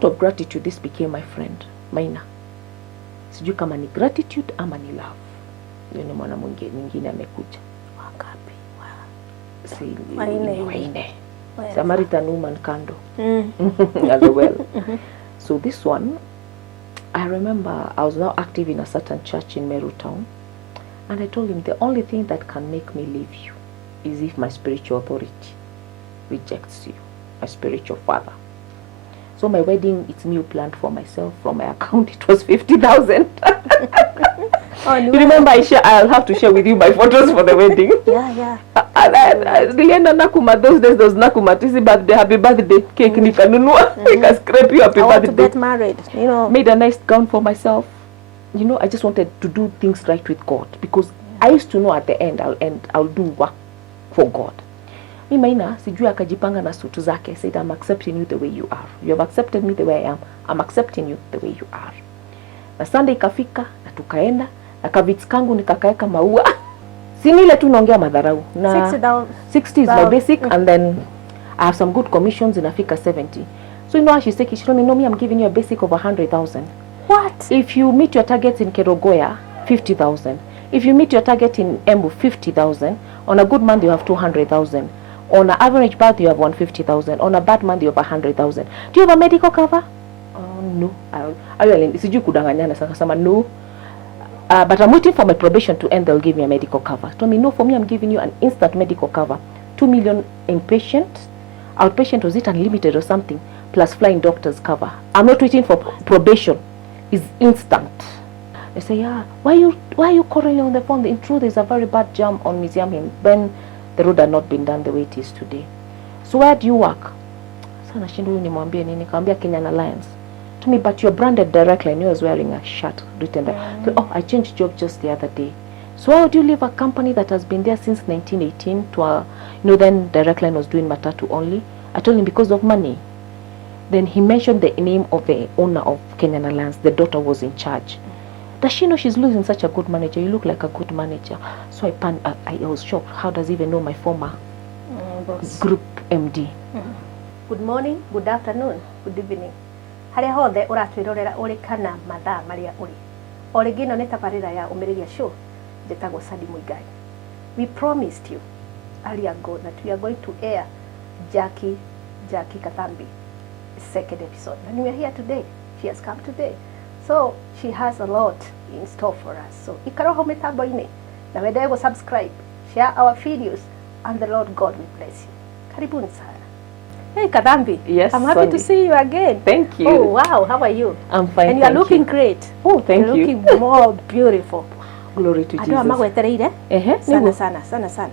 out of gratitude this became my friend Maina. Sijui kama ni gratitude ama ni love. Yule ni mwana mwingine amekuja. Wangapi? Si Waine. Samaritan woman kando. As well. So this one, I remember I was now active in a certain church in Meru town, and I told him the only thing that can make me leave you is if my spiritual authority rejects you, my spiritual father. So my wedding, it's me who planned for myself. From my account, it was 50,000. Oh, no. You remember, I'll have to share with you my photos for the wedding. Yeah. Nilienda Nakuma those days. Those Nakuma tisi birthday, happy birthday cake nikanunua. Nika scrape you happy birthday. I want to get married. You know, made a nice gown for myself. You know, I just wanted to do things right with God, because I used to know at the end I'll do work for God. Maina sijui akajipanga na sutu zake, said I'm accepting you the way you are. You have accepted me the way I am. I'm accepting you the way you are. Na Sunday ikafika na tukaenda na kavits kangu nikakaeka maua. Sini ile tu naongea madharau. Na 60 is my basic, and then I have some good commissions inafika 70. So you know how she's taking, she told me, no, me, I'm giving you a basic of 100,000. What? If you meet your targets in Kerogoya, 50,000. If you meet your target in Embu, 50,000. On a good month you have 200,000. On an average month you have 150,000. On a bad month you have 100,000. Do you have a medical cover? Oh no. Sijui kudanganyana sasa no. But I'm waiting for my probation to end. They'll give me a medical cover. Told me, no, for me I'm giving you an instant medical cover. 2 million inpatient. Outpatient, was it unlimited or something? Plus flying doctors cover. I'm not waiting for probation. It's instant. They say, yeah, why are you calling on the phone? In truth, there's a very bad jam on Museum Hill. Then the road had not been done the way it is today. So where do you work? Sana shindu nimwambie nini? Kaambia Kenyan Alliance. To me, but you're branded directly, and you was wearing a shirt written there. So, oh, I changed job just the other day. So why would you leave a company that has been there since 1918 to a, you know, then Direct Line was doing matatu only? I told him because of money. Then he mentioned the name of the owner of Kenyan Alliance. The daughter was in charge. Does she know she's losing such a good manager? You look like a good manager. So I was shocked. How does he even know my former group MD? Good morning, good afternoon, good evening. Haria hothe uratwirorera uri kana mathaa maria uri. Origi no netabarira ya umiriria show jetagwo Sandy Muigai. We promised you earlier ago that we are going to air Jackie Kathambi second episode. And we are here today. She has come today. So she has a lot in store for us. So ikaroho mitambo-ini na wendele go subscribe, share our videos, and the Lord God will bless you. Karibuni sana. Hey Kathambi. Yes, I'm happy to see you again. Thank you. Oh wow, how are you? I'm fine. And you are looking great. Oh, thank you. You're looking more beautiful. Glory to Jesus. Adwa magwetereire. Sana.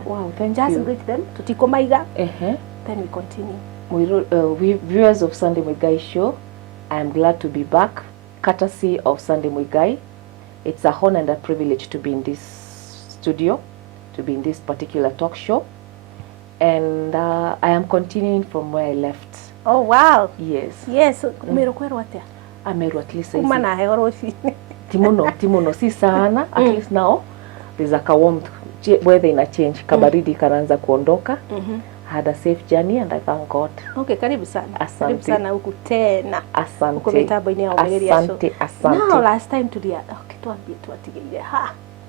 Wow, thank Just you. greet them. Tutikomaiga. Then we continue. Viewers of Sandy Muigai show, I am glad to be back, courtesy of Sandy Muigai. It's a honor and a privilege to be in this studio, to be in this particular talk show. And I am continuing from where I left. Oh wow. Yes. Yes. Meru kwero atia? Meru at least. Umana hegoro si. Timono si sana. At least now there's a warm weather in a change. Kabaridi karanza kuondoka. I had a safe journey and I thank God. Okay, karibu sana. Asante. Karibu sana huku tena. Asante. Huko mitambo-ini ya Umegeria show. Asante. Now last time tuambie tuatigeire.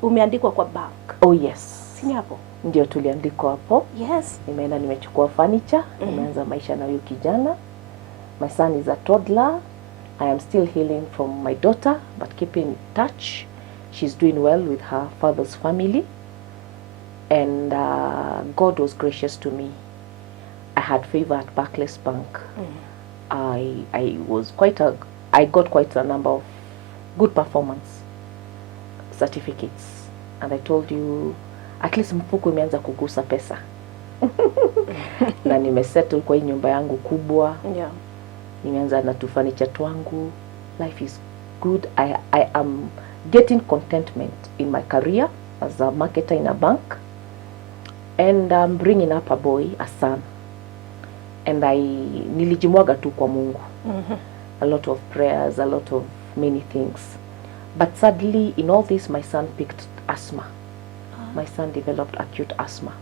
Umeandikwa kwa bank. Oh yes. Sini hapo? Ndio tuliandikwa hapo. Yes. Nimeenda nimechukua furniture, nimeanza maisha na huyo kijana. My son is a toddler. I am still healing from my daughter, but keeping in touch. She's doing well with her father's family. And God was gracious to me. I had favor at Barclays Bank. I got quite a number of good performance certificates. And I told you, at least mfuko imeanza kugusa pesa. Na nimesettle kwa hii nyumba yangu kubwa. Yeah. Nimeanza na tufurniture twangu. Life is good. I am getting contentment in my career as a marketer in a bank. And I'm bringing up a boy, a son. And nilijimwaga tu kwa Mungu. A lot of prayers, a lot of many things. But sadly, in all this, my son picked asthma. My son developed acute asthma.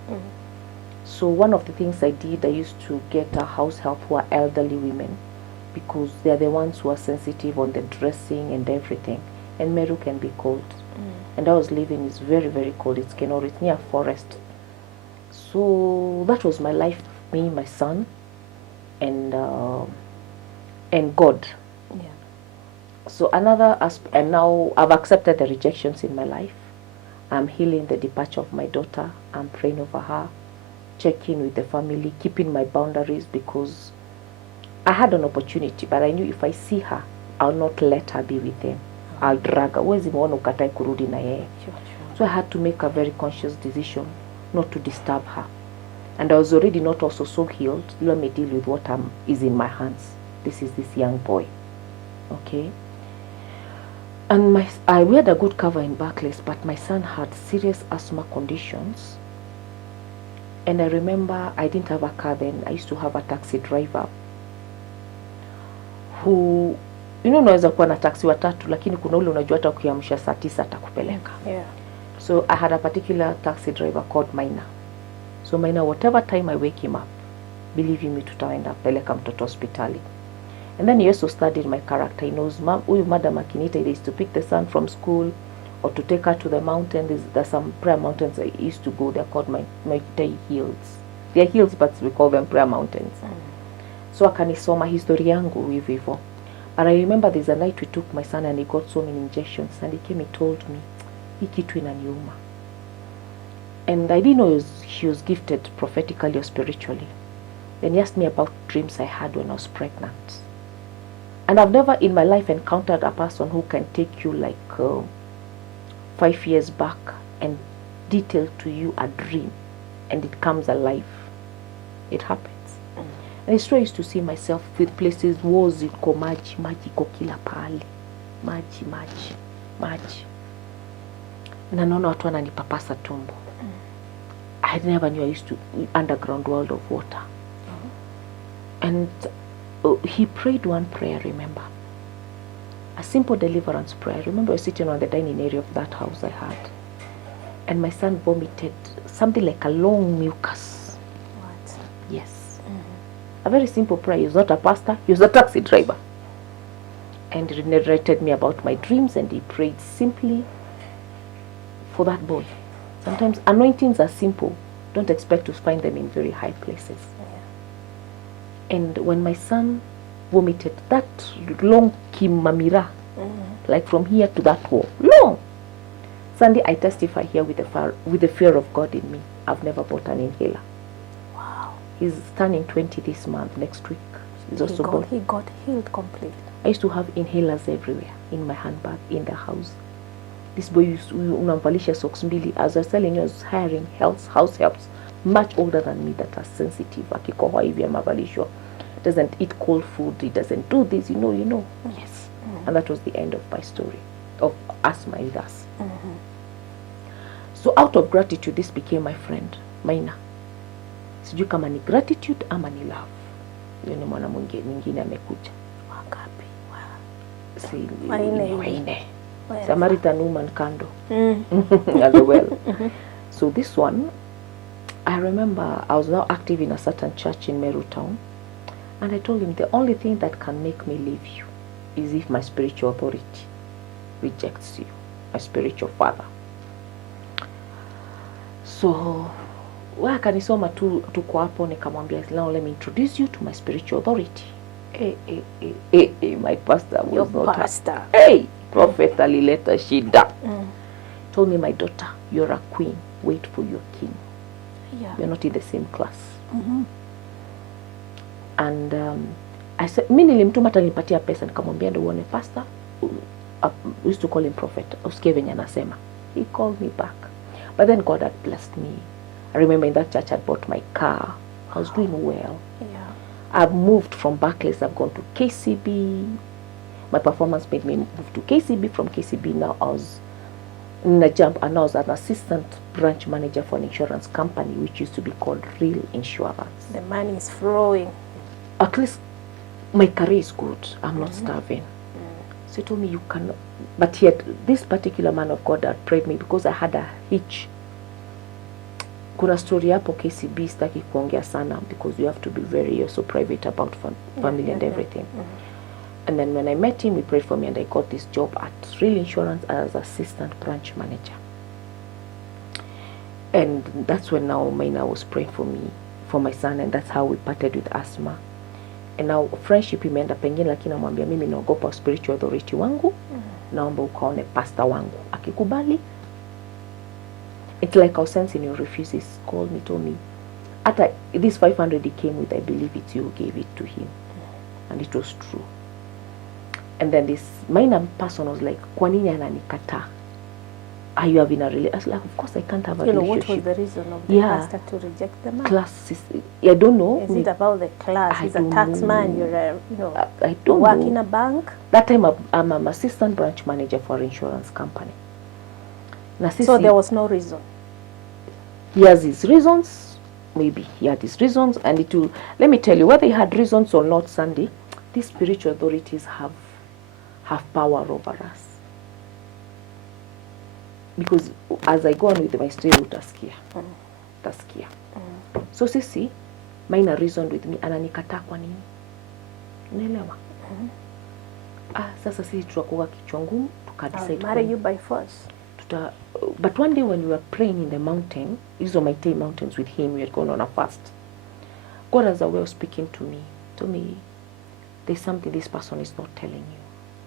So one of the things I did, I used to get a house help who are elderly women because they are the ones who are sensitive on the dressing and everything. And Meru can be cold. And I was living is very, very cold. It's Kenoro, it's near forest. So that was my life, me, my son, and God. Yeah. So another aspect, and now I've accepted the rejections in my life. I'm healing the departure of my daughter. I'm praying over her, checking with the family, keeping my boundaries, because I had an opportunity, but I knew if I see her, I'll not let her be with them. I'll drag her. Huwezi muona ukatae kurudi na yeye. So I had to make a very conscious decision not to disturb her. And I was already not also so healed. Let me deal with what is in my hands. This is this young boy. Okay? And we had a good cover in Barclays, but my son had serious asthma conditions. And I remember I didn't have a car then. I used to have a taxi driver who, unaweza kuwa na taxi watatu, lakini kuna ule unajua hata ukiamsha saa 9 atakupeleka. Yeah. So I had a particular taxi driver called Maina. So Maina, whatever time I wake him up, believe me, tutaenda peleka mtoto hospitali. And then he also studied my character. He knows, huyu madam akinita, he used to pick the son from school or to take her to the mountain. There's some prayer mountains I used to go. They're called my hills. They're hills, but we call them prayer mountains. So akanisoma history yangu hivyo. And I remember there's a night we took my son and he got so many injections, and he came and told me, hii kitu inaniuma. And I didn't know he was gifted prophetically or spiritually. Then he asked me about dreams I had when I was pregnant. And I've never in my life encountered a person who can take you like 5 years back and detail to you a dream and it comes alive. It happens. And it's true, I used to see myself with places, walls iko maji iko kila pahali. Maji. Na naona watu wananipapasa tumbo. I never knew I used to underground world of water. And he prayed one prayer, remember. A simple deliverance prayer. Remember I was sitting on the dining area of that house I had. And my son vomited something like a long mucus. What? Yes. A very simple prayer. He was not a pastor, he was a taxi driver. And he narrated me about my dreams, and he prayed simply for that boy. Sometimes anointings are simple. Don't expect to find them in very high places. Yeah. And when my son vomited that long kimamira, like from here to that wall, long. Sunday, I testify here with the fear of God in me. I've never bought an inhaler. Wow. He's turning 20 this month, next week. He got healed completely. I used to have inhalers everywhere, in my handbag, in the house. This boy used to unamvalisha socks mbili. As I was telling you, I was hiring house helps, much older than me, that are sensitive. Akikohoa hivi amavalishwa. Doesn't eat cold food, he doesn't do this, you know. Yes. And that was the end of my story, of asthma with us. So out of gratitude, this became my friend, Maina. Sijui kama ni gratitude ama ni love. Yoni mwana mwingine amekuja. Wangapi? Si Waine. Samaritan woman kando. As well. So this one, I remember I was now active in a certain church in Meru town. And I told him the only thing that can make me leave you is if my spiritual authority rejects you, my spiritual father. So, akanisoma tuko hapo, nikamwambia, now let me introduce you to my spiritual authority. My pastor was Your not pastor. Prophet alileta shida. Told me, my daughter, you're a queen, wait for your king. Yeah. You're not in the same class. And I said, mimi nilimtuma hata nipatia pesa, nikamwambia ndio uone pastor. We used to call him prophet. Usikie venye anasema. He called me back. But then God had blessed me. I remember in that church I bought my car. I was doing well. Yeah. I've moved from Barclays. I've gone to KCB. My performance made me move to KCB. From KCB now I was in a jump, and I was an assistant branch manager for an insurance company which used to be called Real Insurance. The money is flowing. At least my career is good. I'm not starving. So he told me, you cannot. But yet, this particular man of God had prayed me because I had a hitch. kuna story hapo KCB sitaki kuongea sana because you have to be very so private about family and everything. And then when I met him, he prayed for me and I got this job at Real Insurance as assistant branch manager. And that's when now Maina was praying for me, for my son, and that's how we parted with asthma. And now friendship imeenda pengine, lakini namwambia mimi naogopa spiritual authority wangu, naomba ukaone pastor wangu. Akikubali, it's like our sense in your refuses called me, told me, at this 500 he came with, I believe it's you who gave it to him. And it was true. And then this minor person was like, kwa nini ananikataa? Are you having a relationship? I was like, of course I can't have a relationship. What was the reason of the pastor to reject the man? Class, I don't know. Is it about the class? He's a tax man, you're a, I don't work know. in a bank? That time I'm an assistant branch manager for an insurance company. So there was no reason? He has his reasons. Maybe he had his reasons. And it will, let me tell you, whether he had reasons or not, Sandy, these spiritual authorities have power over us. Because as I go on with my story, utasikia. So sisi, Maina reasoned with me, ananikataa kwa nini? Unaelewa? Sasa sisi tutakuwa kichwa ngumu, tukadecide. Marry you by force. But one day when we were praying in the mountain, these were my 10 mountains with him, we had gone on a fast. God has a way of speaking to me. Told me, there's something this person is not telling you.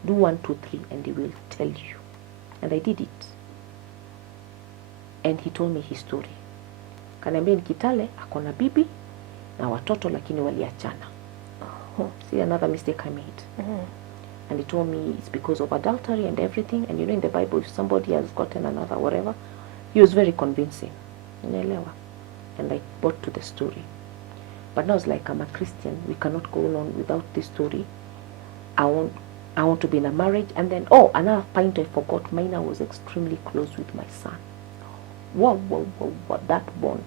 Do 1, 2, 3 and he will tell you. And I did it. And he told me his story. Kaniambia ni Kitale, akona bibi na watoto lakini waliachana. See another mistake I made. And he told me it's because of adultery and everything. And you know in the Bible, if somebody has gotten another whatever, he was very convincing. Unaelewa? And I bought to the story. But now it's like, I'm a Christian. We cannot go on without this story. I want to be in a marriage. And then, another point I forgot. Maina was extremely close with my son. Wow, that bond.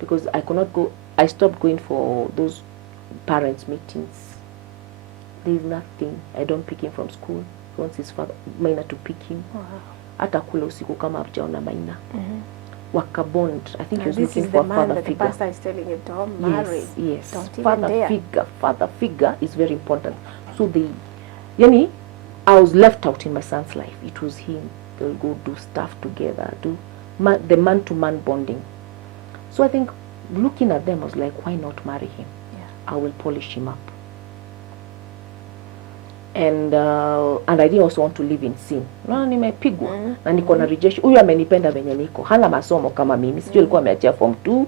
Because I could not go, I stopped going for those parents' meetings. There's nothing. I don't pick him from school. He wants his father, Maina, to pick him. Hata kule usiku kama hajaona Maina. Wakabond. I think he was looking for a father figure. The pastor is telling you, don't marry. Yes. Don't father figure is very important. So I was left out in my son's life. It was him. They'll go do stuff together, do the man-to-man bonding. So I think looking at them, I was like, why not marry him? I will polish him up. And I didn't also want to live in sin. Nimepigwa na niko na rejection. Huyu amenipenda venye niko. Hana masomo kama mimi. Sijui alikuwa ameachia form 2,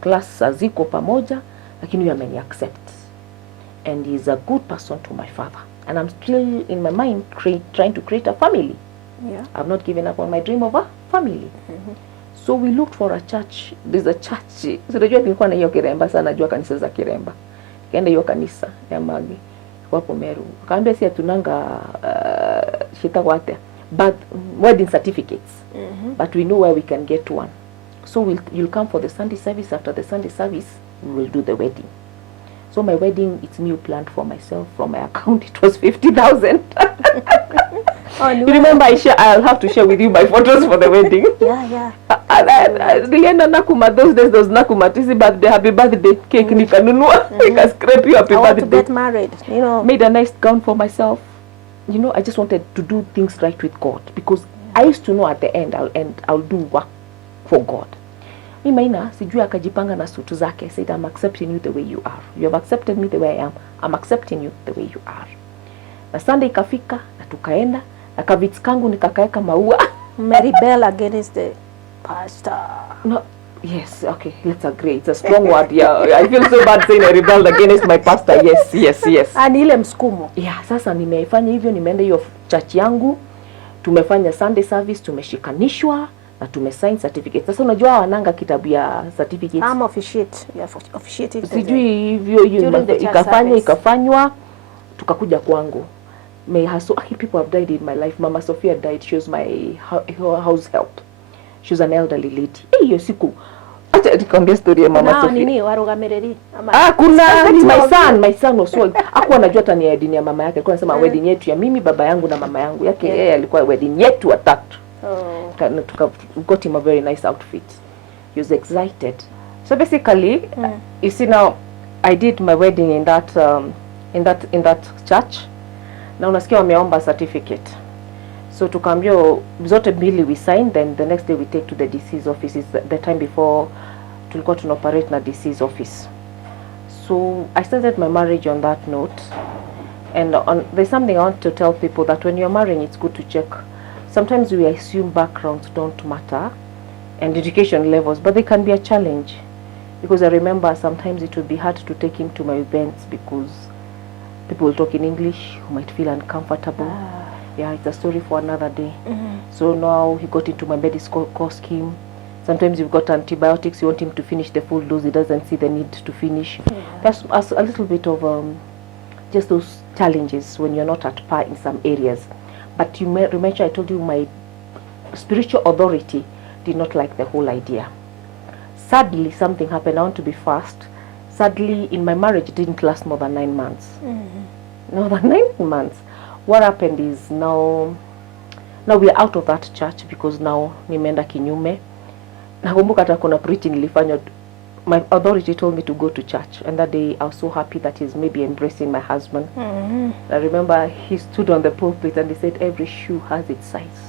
class ziko pamoja, lakini huyu ameni accept. And he's a good person to my father. And I'm still in my mind trying to create a family. I've not given up on my dream of a family. So we looked for a church. There's a church. So najua nilikuwa na hiyo Kiremba sana, najua kanisa za Kiremba. Kaenda hiyo kanisa ya Magi wapo Meru. Akaambia si atunanga shita kwate, but wedding certificates. But we know where we can get one. So you'll come for the Sunday service. After the Sunday service, we will do the wedding. So my wedding, it's new planned for myself. From my account, it was 50,000. You remember I'll have to share with you my photos for the wedding. Nilienda Nakuma those days. Those Nakuma tisi birthday, happy birthday cake nikanunua. Nika scrape you happy birthday. I want to get married. Made a nice gown for myself. I just wanted to do things right with God, because I used to know at the end I'll do work for God. Maina sijui akajipanga na sutu zake, said, I'm accepting you the way you are. You have accepted me the way I am. I'm accepting you the way you are. Na Sunday ikafika na tukaenda na kavits kangu nikakaeka maua. Rebel against the pastor. No, yes, okay, let's agree. It's a strong word. I feel so bad saying I rebelled against my pastor. Yes. Ani ile msukumo. Sasa nimeifanya hivyo, nimeenda hiyo church yangu, tumefanya Sunday service, tumeshikanishwa na tumesign certificate. Sasa unajua wananga kitabu ya certificates. I'm officiating. Sijui hivyo ikafanywa, tukakuja kwangu. People have died in my life. Mama Sophia died. She was my house help. She was an elderly lady. Hiyo siku acha nikwambie story ya Mama Sophia. Nini warugamereri? Kuna my son was so hakuwa anajua tani ya dini ya mama yake. Alikuwa anasema wedding yetu ya mimi, baba yangu na mama yangu. Yake yeye alikuwa wedding yetu watatu. Got him a very nice outfit. He was excited. So basically, you see now, I did my wedding in that church. Na unasikia wameomba certificate. So tukaambia zote mbili we signed, then the next day we take to the DC's office. Is the time before tulikuwa tunoperate na DC's office. So I started my marriage on that note. And there's something I want to tell people, that when you're marrying, it's good to check. Sometimes we assume backgrounds don't matter and education levels, but they can be a challenge. Because I remember sometimes it would be hard to take him to my events because people will talk in English, who might feel uncomfortable. Yeah, it's a story for another day. So now he got into my medical course scheme. Sometimes you've got antibiotics, you want him to finish the full dose, he doesn't see the need to finish. That's a little bit of just those challenges when you're not at par in some areas. But you may remember I told you my spiritual authority did not like the whole idea. Sadly, something happened. I want to be fast. Sadly, in my marriage, it didn't last more than 9 months. More than 9 months. What happened is now we're out of that church because now nimeenda kinyume. Nakumbuka hata kuna preaching nilifanya. My authority told me to go to church, and that day I was so happy that he's maybe embracing my husband. I remember he stood on the pulpit and he said every shoe has its size.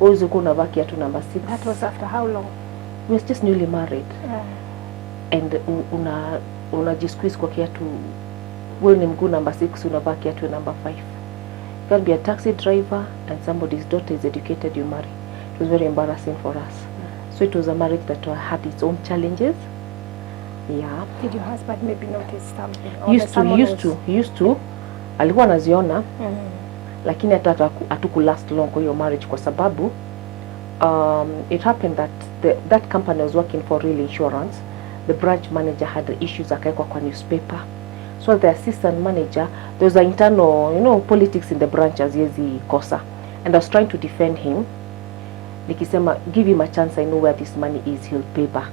Uwezi kuwa unavaa kiatu number 6. That was after how long? We was just newly married. And unajisqueeze kwa kiatu, wewe ni mguu number 6, unavaa kiatu number 5. You can be a taxi driver and somebody's daughter is educated, you marry. It was very embarrassing for us. So it was a marriage that had its own challenges. Yeah. Did your husband maybe notice something? He used to. Alikuwa anaziona. Lakini hata hatuku last long kwa hiyo marriage kwa sababu it happened that that company I was working for, Real Insurance, the branch manager had issues akaekwa kwa newspaper. So the assistant manager, there was an internal, politics in the branch as yezi kosa. And I was trying to defend him. Nikisema, give him a chance, I know where this money is, he'll pay back.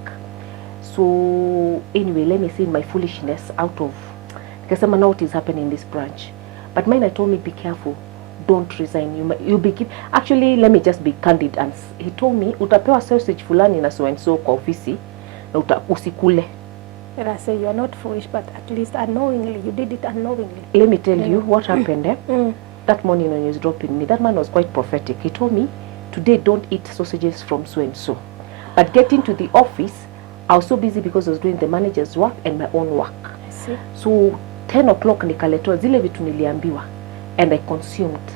So anyway, let me say my foolishness out of, nikasema, now what is happening in this branch. But mine told me, be careful, don't resign. You'll be actually, let me just be candid. And he told me, utapewa sausage fulani na so and so kwa ofisi, na usikule. And I say, you're not foolish, but at least unknowingly, you did it unknowingly. Let me tell you what happened that morning when he was dropping me. That man was quite prophetic. He told me, today don't eat sausages from so and so. But getting to the office, I was so busy because I was doing the manager's work and my own work. I see. So 10 o'clock nikaletewa zile vitu niliambiwa, and I consumed.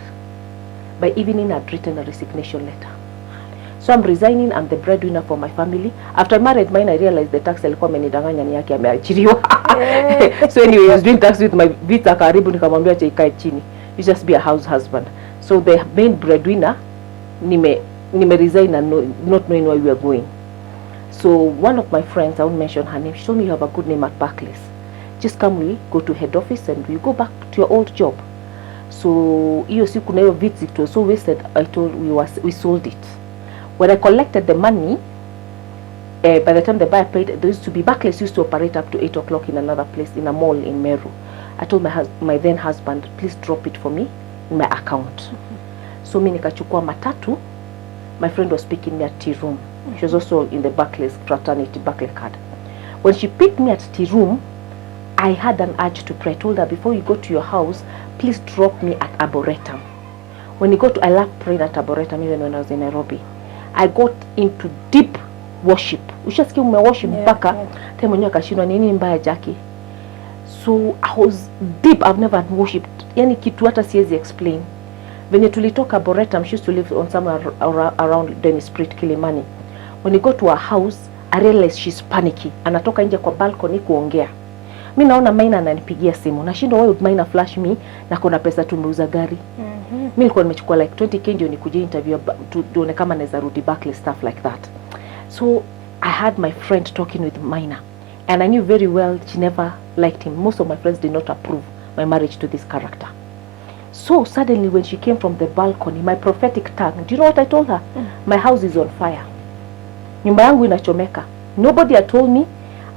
By evening I'd written a resignation letter. So I'm resigning, I'm the breadwinner for my family. After I married mine, I realized the tax alikuwa amenidanganya ni yake ameachiriwa. So anyway, I was doing tax with my vita karibu, nikamwambia acha ikae chini. You just be a house husband. So the main breadwinner, nime resign and not knowing where we were going. So one of my friends, I won't mention her name, she told me you have a good name at Barclays. Just come, we go to head office and we go back to your old job. So hiyo siku na hiyo visit, it was so wasted. I told we sold it. When I collected the money, by the time the buyer paid, there used to be, Barclays used to operate up to 8 o'clock in another place, in a mall in Meru. I told my then husband, please drop it for me in my account. So mimi nikachukua matatu. My friend was picking me at tea room. She was also in the Barclays fraternity, Barclay card. When she picked me at tea room, I had an urge to pray. I told her, before you go to your house, please drop me at Arboretum. When you go to, I love praying at Arboretum even when I was in Nairobi. I got into deep worship. Ushasikia umeworship mpaka time mwenyewe akashindwa nini mbaya Jackie. So I was deep. I've never worshipped. Yani kitu hata siwezi explain. When tulitoka Arboretum, she used to live on somewhere around Dennis Street, Kilimani. When you go to her house, I realized she's panicky. Anatoka nje kwa balcony kuongea. Mimi naona Maina ananipigia simu. Nashindwa wewe Maina flash me na kuna pesa tumeuza gari. Mimi nilikuwa nimechukua like 20k ndio nikuje interview tuone kama naweza rudi Barclays, stuff like that. So I had my friend talking with Maina, and I knew very well she never liked him. Most of my friends did not approve my marriage to this character. So suddenly when she came from the balcony, my prophetic tongue, do you know what I told her? My house is on fire. Nyumba yangu inachomeka. Nobody had told me.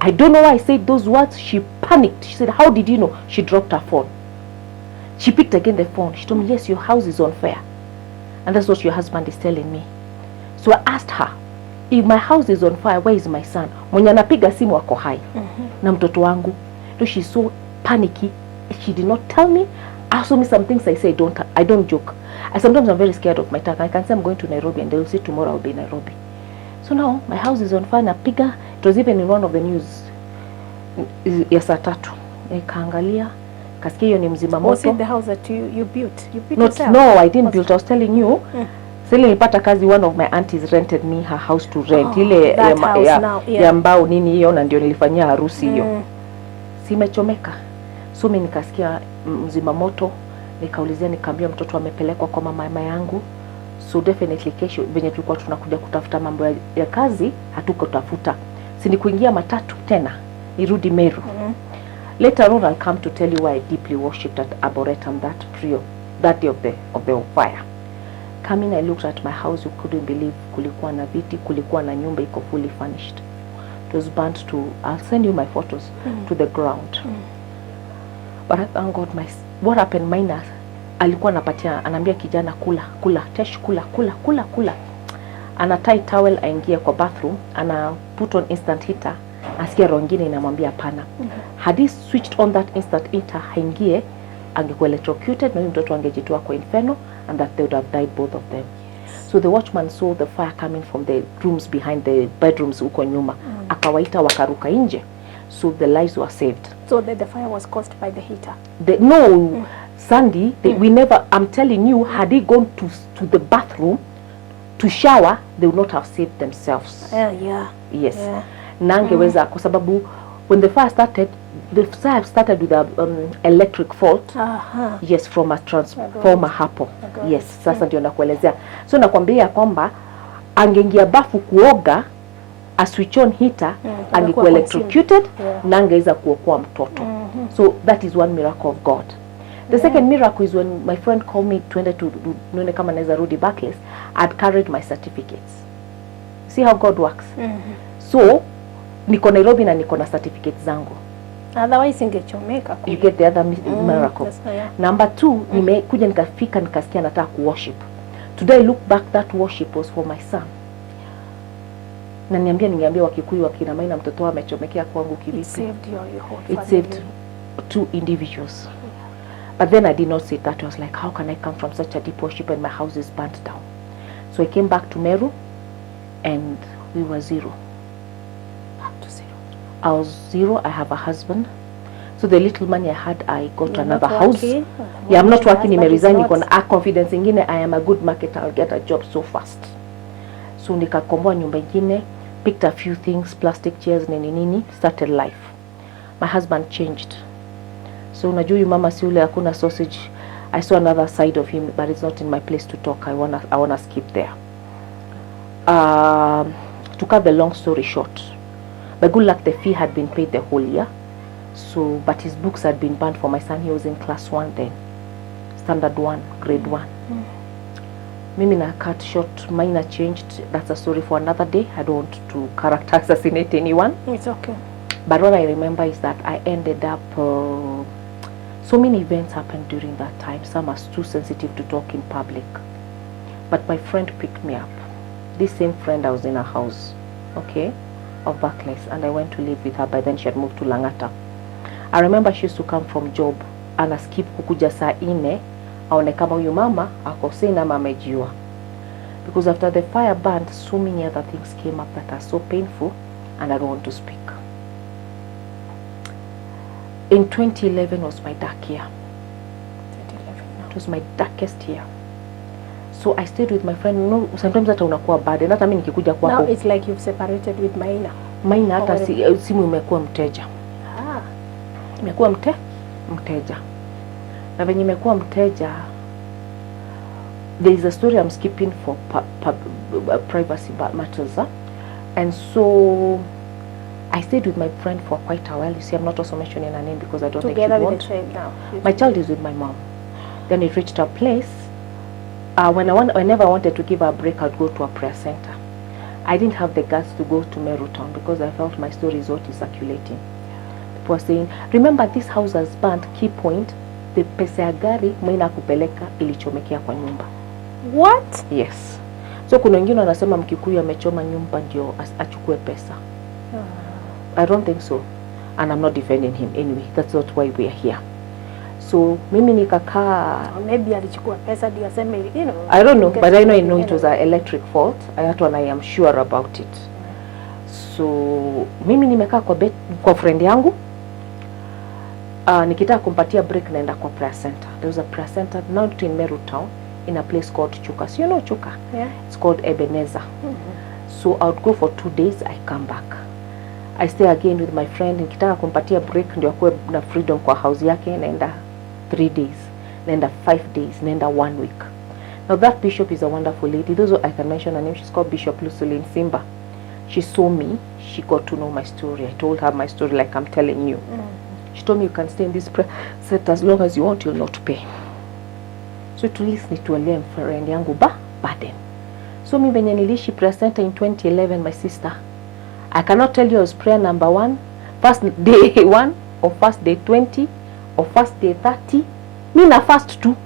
I don't know why I said those words. She panicked. She said, how did you know? She dropped her phone. She picked again the phone. She told me, yes, your house is on fire. And that's what your husband is telling me. So I asked her, if my house is on fire, where is my son? Mwenye anapiga simu ako hai. Na mtoto wangu. So she's so panicky. She did not tell me. Ask me some things I say, I don't joke. Sometimes I'm very scared of my tongue. I can say I'm going to Nairobi and they will say tomorrow I'll be in Nairobi. So now my house is on fire. Napiga. It was even in one of the news. Ya saa 3. Nikaangalia. Kasikia hiyo ni mzima moto. Was it the house that you built? You built Not, yourself? no, I didn't build. I was telling you. Sili nilipata kazi, one of my aunties rented me her house to rent. Ile ya mbao nini hiyo, na ndio nilifanyia harusi hiyo. Simechomeka. So mimi nikasikia mzima moto, nikaulizia, nikaambia mtoto amepelekwa kwa mama yangu. So definitely kesho venye tulikuwa tunakuja kutafuta mambo ya kazi, hatukotafuta. Si nikuingia matatu tena, nirudi Meru. Later on I'll come to tell you why I deeply worshipped at Arboretum that day of the fire. Coming, I looked at my house, you couldn't believe. Kulikuwa na viti, kulikuwa na nyumba iko fully furnished. It was burnt to, I'll send you my photos, to the ground. But I thank God, what happened, Maina, alikuwa anapatia, anaambia kijana kula, Tesh kula. Ana tie towel, aingie kwa bathroom, ana put on instant heater, asikia roho nyingine inamwambia hapana. Had he switched on that instant heater, haingie, angekuwa electrocuted, na mtoto angejitoa kwa inferno, and that they would have died, both of them. So the watchman saw the fire coming from the rooms behind the bedrooms uko nyuma. Akawaita, wakaruka nje. So the lives were saved. So the fire was caused by the heater? Sandy, we never, I'm telling you, had they gone to the bathroom to shower, they would not have saved themselves. Yes. Nangeweza, kwa sababu when the fire started with a electric fault. Yes, from a transformer hapo. Yes, sasa ndio nakuelezea. So nakwambia kwamba angeingia bafu kuoga, a switch on heater, angekuwa electrocuted, na angeweza kuokoa mtoto. So that is one miracle of God. The second miracle is when my friend called me to nione kama naweza rudi Barclays. I'd carried my certificates. See how God works. So niko Nairobi na niko na certificates zangu. Otherwise ingechomeka. You get the other miracle. Number 2, nimekuja nikafika nikasikia nataka kuworship. Today I look back, that worship was for my son. Na ningeambia Wakikuyu wakina Maina mtoto wao amechomekea kwangu kivipi. It saved 2 individuals. But then I did not say that. I was like, how can I come from such a deep worship and my house is burnt down? So I came back to Meru and we were 0. I was 0. I have a husband. So the little money I had, I got to another house. Yeah, I'm not working. I'm resigning. I have confidence in I am a good marketer. I'll get a job so fast. So nikakomboa nyumba ingine, picked a few things, plastic chairs, nini, started life. My husband changed. So unajua mama si ule hakuna sausage. I saw another side of him, but it's not in my place to talk. I wanna skip there. To cut the long story short, by good luck, the fee had been paid the whole year. So, but his books had been banned for my son. He was in class 1 then, standard 1, grade 1. Mimi na cut short, Maina changed. That's a story for another day. I don't want to character assassinate anyone. It's okay. But what I remember is that I ended up, so many events happened during that time. Some are too sensitive to talk in public. But my friend picked me up. This same friend, I was in a house, okay, of Barclays, and I went to live with her. By then she had moved to Langata. I remember she used to come from job, ana skip kukuja saa 4, aone kama huyu mama akose na mamejiwa. Because after the fire burned, so many other things came up that are so painful, and I don't want to speak. In 2011 was my dark year. 2011. It was my darkest year. So I stayed with my friend. No, sometimes hata unakuwa bad. Na hata mimi nikikuja kwako. Now it's like you've separated with Maina. Maina hata simu imekuwa mteja. Imekuwa mteja. Na venye imekuwa mteja, there is a story I'm skipping for privacy matters. And so I stayed with my friend for quite a while. You see, I'm not also mentioning her name because I don't think she wants. Together with the child now. My child is with my mom. Then it reached a place. Whenever I wanted to give her a break, I'd go to a prayer center. I didn't have the guts to go to Meru town because I felt my story is what is circulating. People were saying, remember this house has burnt, key point, the pesa ya gari Maina kupeleka ilichomekea kwa nyumba. What? Yes. So kuna wengine wanasema Mkikuyu amechoma nyumba ndio achukue pesa. I don't think so, and I'm not defending him anyway. That's not why we are here. So mimi nikakaa, maybe alichukua pesa ndio aseme, you know, I don't know, but I know it was an electric fault. That one I am sure about it. So mimi nimekaa kwa friend yangu, nikitaka kumpatia break naenda kwa prayer center. There was a prayer center not in Meru town, in a place called Chuka. So you know Chuka? Yeah. It's called Ebenezer. So I would go for 2 days, I come back. I stay again with my friend. Nikitaka kumpatia break ndio akuwe na freedom kwa house yake, naenda 3 days, naenda 5 days, naenda 1 week. Now that bishop is a wonderful lady. Those I can mention her name. She's called Bishop Lusulin Simba. She saw me. She got to know my story. I told her my story like I'm telling you. She told me, you can stay in this prayer set as long as you want, you'll not pay. So to listen to a friend yangu burden. So mi venye niliishi prayer center in 2011, my sister, I cannot tell you I was prayer number 1, first day 1, or first day 20, or first day 30. Me na fast too.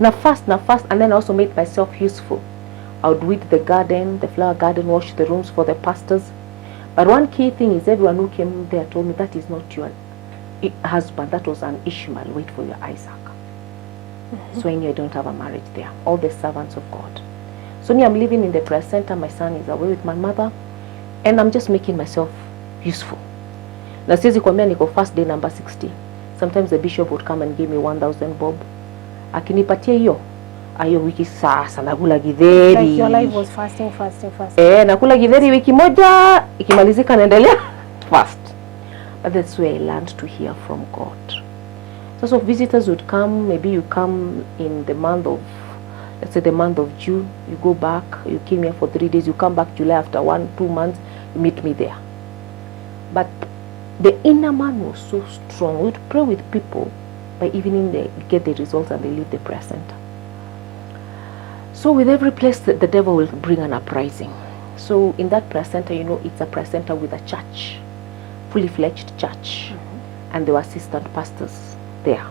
Na fast, and then I also made myself useful. I would weed the garden, the flower garden, wash the rooms for the pastors. But one key thing is everyone who came there told me, that is not your husband, that was an Ishmael, wait for your Isaac. So I knew I don't have a marriage there. All the servants of God. So me, I'm living in the prayer center. My son is away with my mother, and I'm just making myself useful. Na siwezi kuambia niko first day number 60. Sometimes the bishop would come and give me 1,000 bob. Akinipatia hiyo wiki sasa nakula githeri. Like your life was fasting. Nakula githeri wiki moja, ikimalizika naendelea fast. But that's where I learned to hear from God. So visitors would come, maybe you come in the month of, let's say the month of June, you go back, you came here for 3 days, you come back July after 1-2 months, you meet me there. But the inner man was so strong. We'd pray with people, by evening they get the results and they leave the prayer center. So with every place, the devil will bring an uprising. So in that prayer center, you know, it's a prayer center with a church, fully fledged church, and there were assistant pastors there.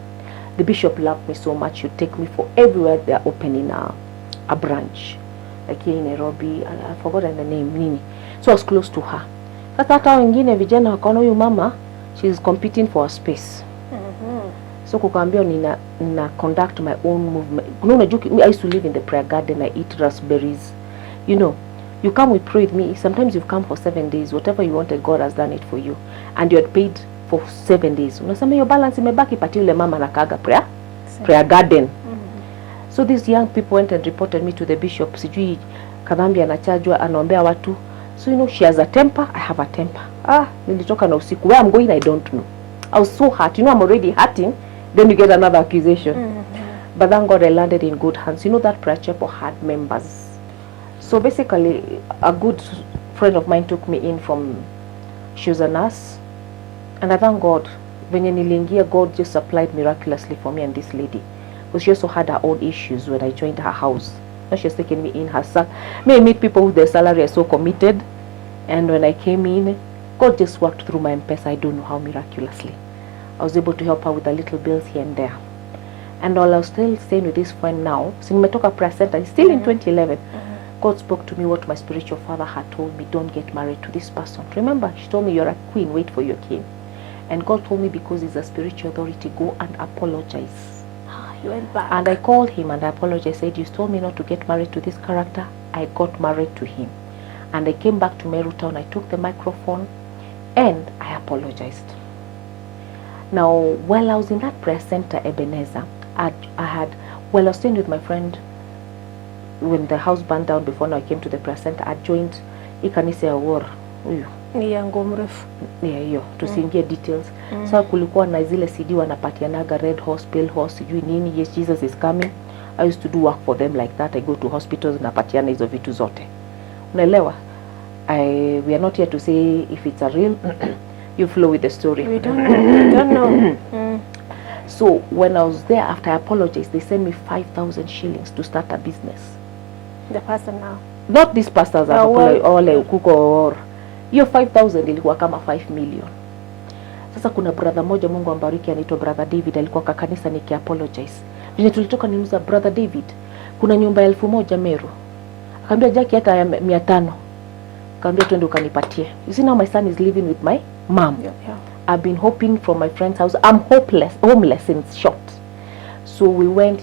The bishop loved me so much, he'd take me for everywhere they're opening a branch. Like here in Nairobi, I forgot the name, Nini. So I was close to her. Sasa hata wengine vijana wakaona huyu mama, she's competing for a space. So kukaambia nina conduct my own movement. I used to live in the prayer garden, I eat raspberries. You know, you come, we pray with me. Sometimes you've come for 7 days. Whatever you wanted, God has done it for you. And you had paid for 7 days. Unasema your balance imebaki, pati yule mama nakaga prayer garden. So these young people went and reported me to the bishop. Sijui Kathambi anachajwa, anaombea watu. So you know, she has a temper, I have a temper. Nilitoka na usiku. Where I'm going, I don't know. I was so hurt. You know, I'm already hurting. Then you get another accusation. But thank God I landed in good hands. You know, that prayer chapel had members. So basically, a good friend of mine took me in from, she was a nurse. And I thank God, when niliingia, God just supplied miraculously for me and this lady. Because she also had her own issues when I joined her house. Now she's taken me in her son. I meet people with their salary are so committed. And when I came in, God just worked through my M-Pesa. I don't know how miraculously. I was able to help her with the little bills here and there. And while I was still staying with this friend now, since nimetoka prayer center, still in 2011, God spoke to me what my spiritual father had told me, don't get married to this person. Remember, she told me, you're a queen, wait for your king. And God told me, because he's a spiritual authority, go and apologize. You went back. And I called him and I apologized. I said, you told me not to get married to this character. I got married to him. And I came back to Meru town. I took the microphone and I apologized. Now, while I was in that prayer center, Ebenezer, I was staying with my friend when the house burned down. Before now I came to the prayer center, I joined ikanisa ya war. Yangu mrefu. Hiyo, tusiingie details. So kulikuwa na zile CD wanapatianaga red horse, pale horse, sijui nini, yes Jesus is coming. I used to do work for them like that. I go to hospitals napatiana hizo vitu zote. Unaelewa? We are not here to say if it's a real you flow with the story. We don't know. So when I was there, after I apologized, they sent me 5,000 shillings to start a business. The person now? Not these pastors, ole kuko or. Hiyo 5,000 ilikuwa kama 5 million. Sasa kuna brother moja, Mungu ambariki, anaitwa brother David, alikuwa kwa kanisa apologize. Vile tulitoka niuliza brother David, kuna nyumba 1,000 Meru. Kaambia Jackie hata ya 500. Kaambia twende ukanipatie. You see now my son is living with my mom. Yeah. I've been hoping from my friend's house. I'm homeless in short. So we went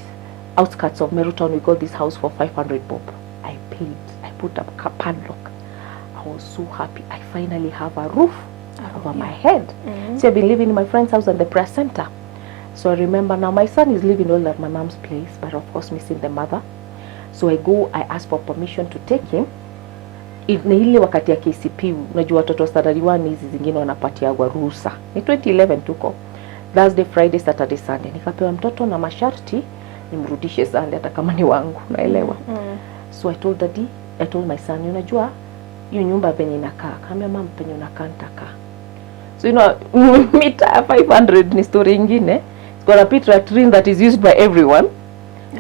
outskirts of Merutown. We got this house for 500 bob. I paid. I put up a padlock. I was so happy. I finally have a roof over my head. So I've been living in my friend's house at the press center. So I remember now my son is living all at my mom's place, but of course missing the mother. So I asked for permission to take him. Ni ile wakati ya KCP, unajua watoto standard 1 hizi zingine wanapatia ruhusa. Ni 2011 tuko. Thursday, Friday, Saturday, Sunday. Nikapewa mtoto na masharti nimrudishe Sunday hata kama ni wangu, naelewa. So I told my son, unajua hiyo nyumba penye inakaa. Kaambia mama penye unakaa nitakaa. So mita 500 ni story ingine. It's got a pit latrine that is used by everyone.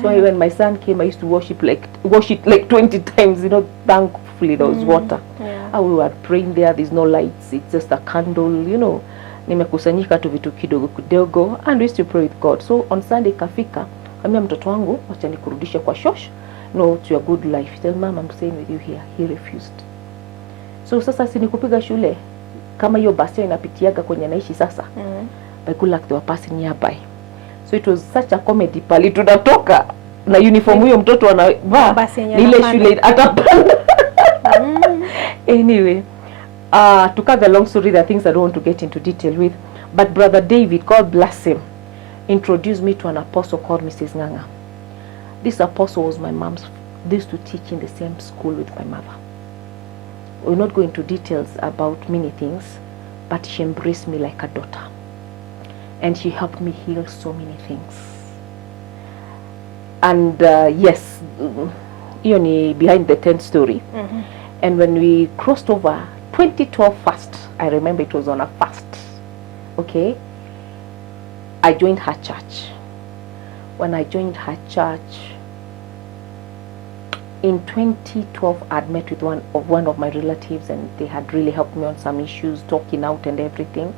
So when my son came, I used to wash it like 20 times, thankfully there was water. We were praying there, there's no lights, it's just a candle, nimekusanyika tu vitu kidogo kidogo, and we used to pray with God. So on Sunday kafika, kaambia mtoto wangu, wacha nikurudishe kwa shosh, to your good life. Tell mom I'm staying with you here. He refused. So sasa si nikupiga shule, kama hiyo basi inapitiaga kwenye naishi sasa. By good luck they were passing nearby. So it was such a comedy pali tunatoka na uniform huyo mtoto anavaa ile shule atapanda. Anyway, to cut the long story, there are things I don't want to get into detail with, but brother David, God bless him, introduced me to an apostle called Mrs. Nganga. This apostle was my mom's, they used to teach in the same school with my mother. We'll not go into details about many things, but she embraced me like a daughter. And she helped me heal so many things. And yes, hiyo ni behind the tent story. And when we crossed over 2012 fast, I remember it was on a fast. Okay, I joined her church. When I joined her church in 2012, I'd met with one of my relatives, and they had really helped me on some issues, talking out and everything.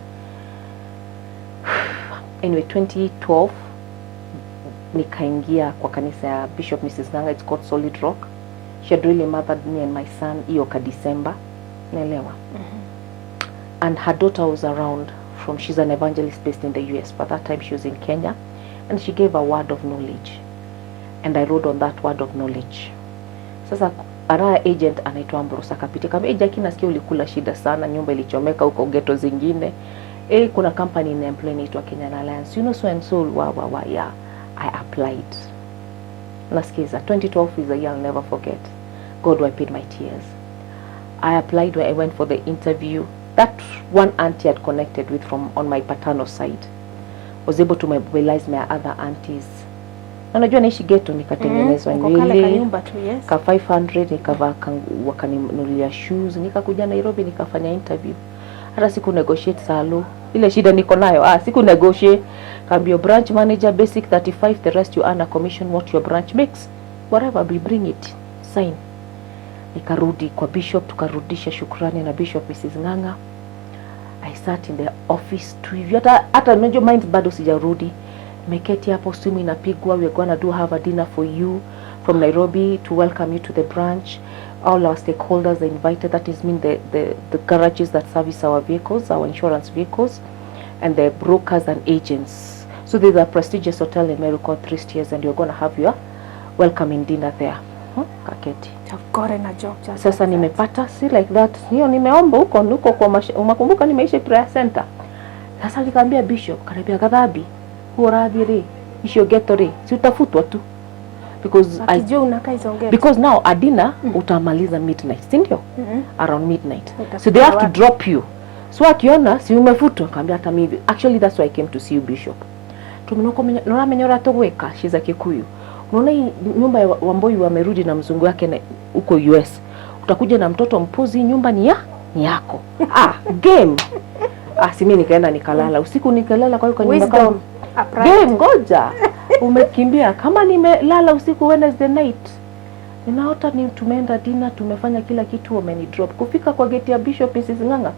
Anyway, 2012 nikaingia kwa kanisa ya Bishop Mrs. Nganga. It's called Solid Rock. She had really mothered me and my son hiyo ka December, naelewa. And her daughter was around she's an evangelist based in the US. By that time she was in Kenya, and she gave a word of knowledge, and I rode on that word of knowledge. Sasa ana agent anaitwa Ambrosa kapita kama Jackie, nasikia ulikula shida sana, nyumba ilichomeka huko ghetto zingine. Kuna company in employ inaitwa Kenyan Alliance. So and so yeah. I applied. Nasikiza, 2012 is a year I'll never forget. God wiped my tears. I applied when I went for the interview. That one auntie I'd connected with from on my paternal side was able to mobilize my other aunties. Na unajua naishi ghetto, nikatengenezwa nywele ka 500, nikavaa wakaninunulia shoes, nikakuja Nairobi nikafanya interview. Hata siku negotiate salo. Ile shida niko nayo, siku negotiate. Kaambia branch manager basic 35, the rest you earn a commission what your branch makes. Whatever, we bring it. Sign. Nikarudi kwa bishop, tukarudisha shukrani na Bishop Mrs. Nganga. I sat in the office tu hivi. Hata unajua mind bado sijarudi. Nimeketi hapo, simu inapigwa, we're going to have a dinner for you from Nairobi to welcome you to the branch. All our stakeholders are invited. That is mean the garages that service our vehicles, our insurance vehicles, and the brokers and agents. So there's a prestigious hotel in Meru called 3 Steers, and you're going to have your welcoming dinner there. Kaketi. I've gotten a job just sasa like nimepata, si like that. Hiyo nimeomba huko kwa umakumbuka nimeishi prayer center. Sasa nikaambia Bishop, kaniambia Kathambi, huoradhiri, isho getori, si utafutwa tu. Because now a dinner utamaliza midnight, si ndio? Around midnight. So they have to drop you. So akiona si umefutwa, kaambia hata mimi. Actually that's why I came to see you, Bishop. Tumenoko nora menyora togweka, she's a Kikuyu. Unaona hii nyumba ya Wamboi wamerudi na mzungu wake huko US. Utakuja na mtoto mpuzi, nyumba ni yako. Game. Si mimi nikaenda nikalala. Usiku nikalala kwa nyumba kama game, ngoja. Umekimbia. Kama nimelala usiku Wednesday night, ninaota tumeenda dinner, tumefanya kila kitu, wamenidrop. Kufika kwa gate ya Bishop Mrs. Nganga,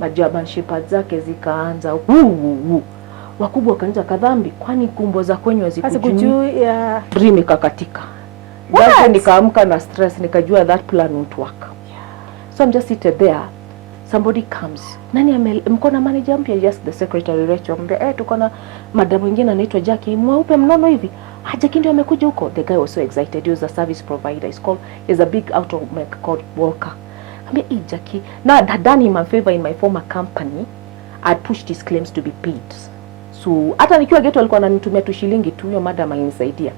majaban shepard zake zikaanza wakubwa kanza Kathambi, kwani kumbo za kwenyu hazikujui ya dream ikakatika. That's nikaamka na stress, nikajua that plan won't work. Yeah. So I'm just seated there. Somebody comes. Nani mko na manager mpya? Yes, the secretary Rachel. Ambe tuko na madam mwingine anaitwa Jackie, mweupe mnono hivi. Jackie ndio amekuja huko. The guy was so excited. He was a service provider. He's a big automaker called Walker. Ambe Jackie. Now I had done him a favor in my former company. I pushed his claims to be paid. So hata nikiwa geto alikuwa ananitumia tu shilingi tu, hiyo madam alinisaidia.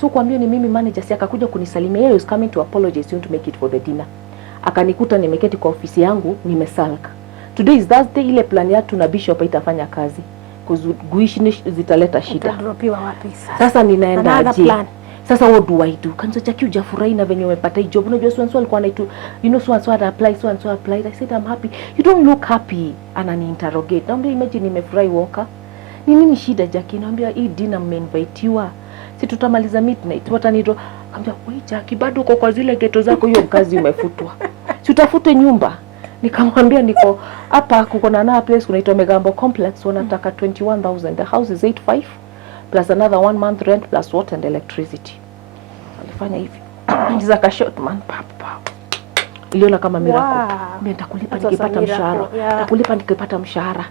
So kuambia ni mimi manager, si akakuja kunisalimia. He was coming to apologize, to make it for the dinner. Akanikuta nimeketi kwa ofisi yangu nimesalka. Today is Thursday, ile plan yetu na bishop itafanya kazi. Kuguishi zitaleta shida. Utadropiwa wapi sasa? Sasa ninaenda aje? Sasa what do I do? Kanzo Jackie hujafurahi na venye umepata hii job. Unajua so alikuwa anaitu, you know so apply, so apply. I said I'm happy. You don't look happy. Anani interrogate. Naambia imagine nimefurahi Walker. Ni nini shida Jackie? Naambia hii dinner mmeinvitiwa. Si tutamaliza midnight. Watanidro. Kaambia wewe Jackie bado uko kwa zile geto zako, hiyo kazi umefutwa. Si utafute nyumba. Nikamwambia niko hapa kuko na place kunaitwa Megambo Complex, wanataka 21,000. The house is 85 plus another 1 month rent plus water and electricity. Alifanya hivi. Zaka short man pap. Iliona kama miracle. Mimi nitakulipa nikipata mshahara. Nitakulipa nikipata mshahara.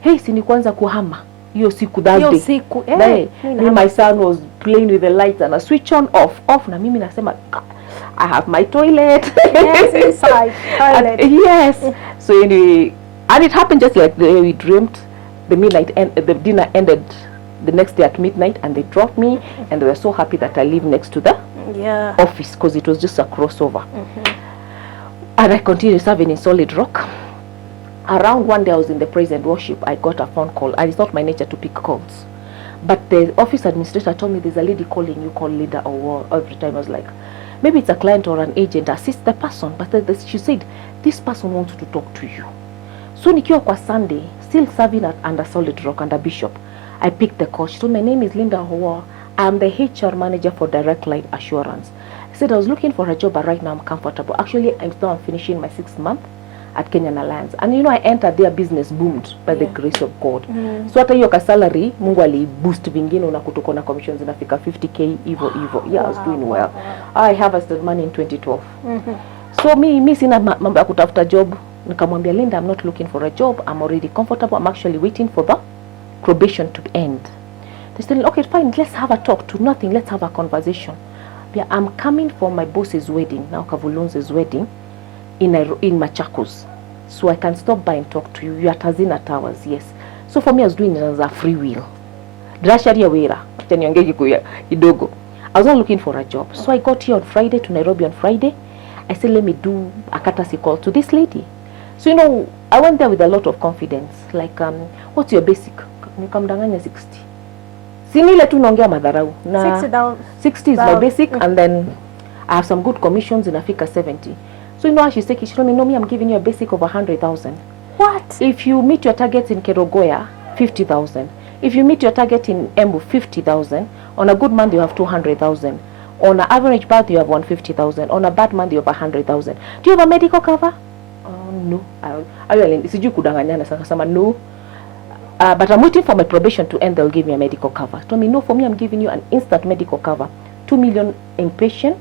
Hey, si ni kwanza kuhama. Hiyo siku that day. Hiyo siku my son was playing with the lights and a switch on off na mimi nasema I have my toilet. Yes, inside toilet. Yes. So anyway, and it happened just like the way we dreamed. The dinner ended the next day at midnight, and they dropped me, and they were so happy that I live next to the office because it was just a crossover. And I continued serving in Solid Rock. Around one day I was in the praise and worship. I got a phone call, and it's not my nature to pick calls. But the office administrator told me there's a lady calling you, call leader or war. Every time I was like, maybe it's a client or an agent, assist the person. But she said, this person wants to talk to you. So nikiwa kwa Sunday, still serving under Solid Rock, under Bishop, I picked the call. She told, my name is Linda Hoa. I'm the HR manager for Direct Line Assurance. I said, I was looking for a job, but right now I'm comfortable. Actually, I'm finishing my 6th month at Kenyan Alliance. And you know, I entered their business boomed by the grace of God. So hata hiyo ka salary, Mungu ali boost vingine, unakutuko na commissions inafika 50k, hivyo. Yeah, I was doing well. I harvested money in 2012. So mi sina mambo ya kutafuta job. Nikamwambia Linda, I'm not looking for a job. I'm already comfortable. I'm actually waiting for the probation to end. They said, okay, fine, let's have a talk. To nothing, let's have a conversation. Yeah, I'm coming for my boss's wedding, now Kavulunze's wedding, in Machakos. So I can stop by and talk to you. You are Tazina Towers, yes. So for me, I was doing it as a free will. I was not looking for a job. So I got here on Friday, to Nairobi on Friday. I said, let me do a courtesy call to this lady. So, you know, I went there with a lot of confidence. Like, what's your basic? Nikamdanganya 60. Sinile tu naongea madharau. 60 is my basic, and then I have some good commissions in Africa 70. So you know how she's taking, she told me, no, I'm giving you a basic of 100,000. What? If you meet your targets in Kerogoya, 50,000. If you meet your target in Embu, 50,000. On a good month, you have 200,000. On an average month, you have 150,000. On a bad month, you have 100,000. Do you have a medical cover? Oh, no. Sijui kudanganyana sasa no. But I'm waiting for my probation to end. They'll give me a medical cover. Told me, no, for me, I'm giving you an instant medical cover. 2 million inpatient.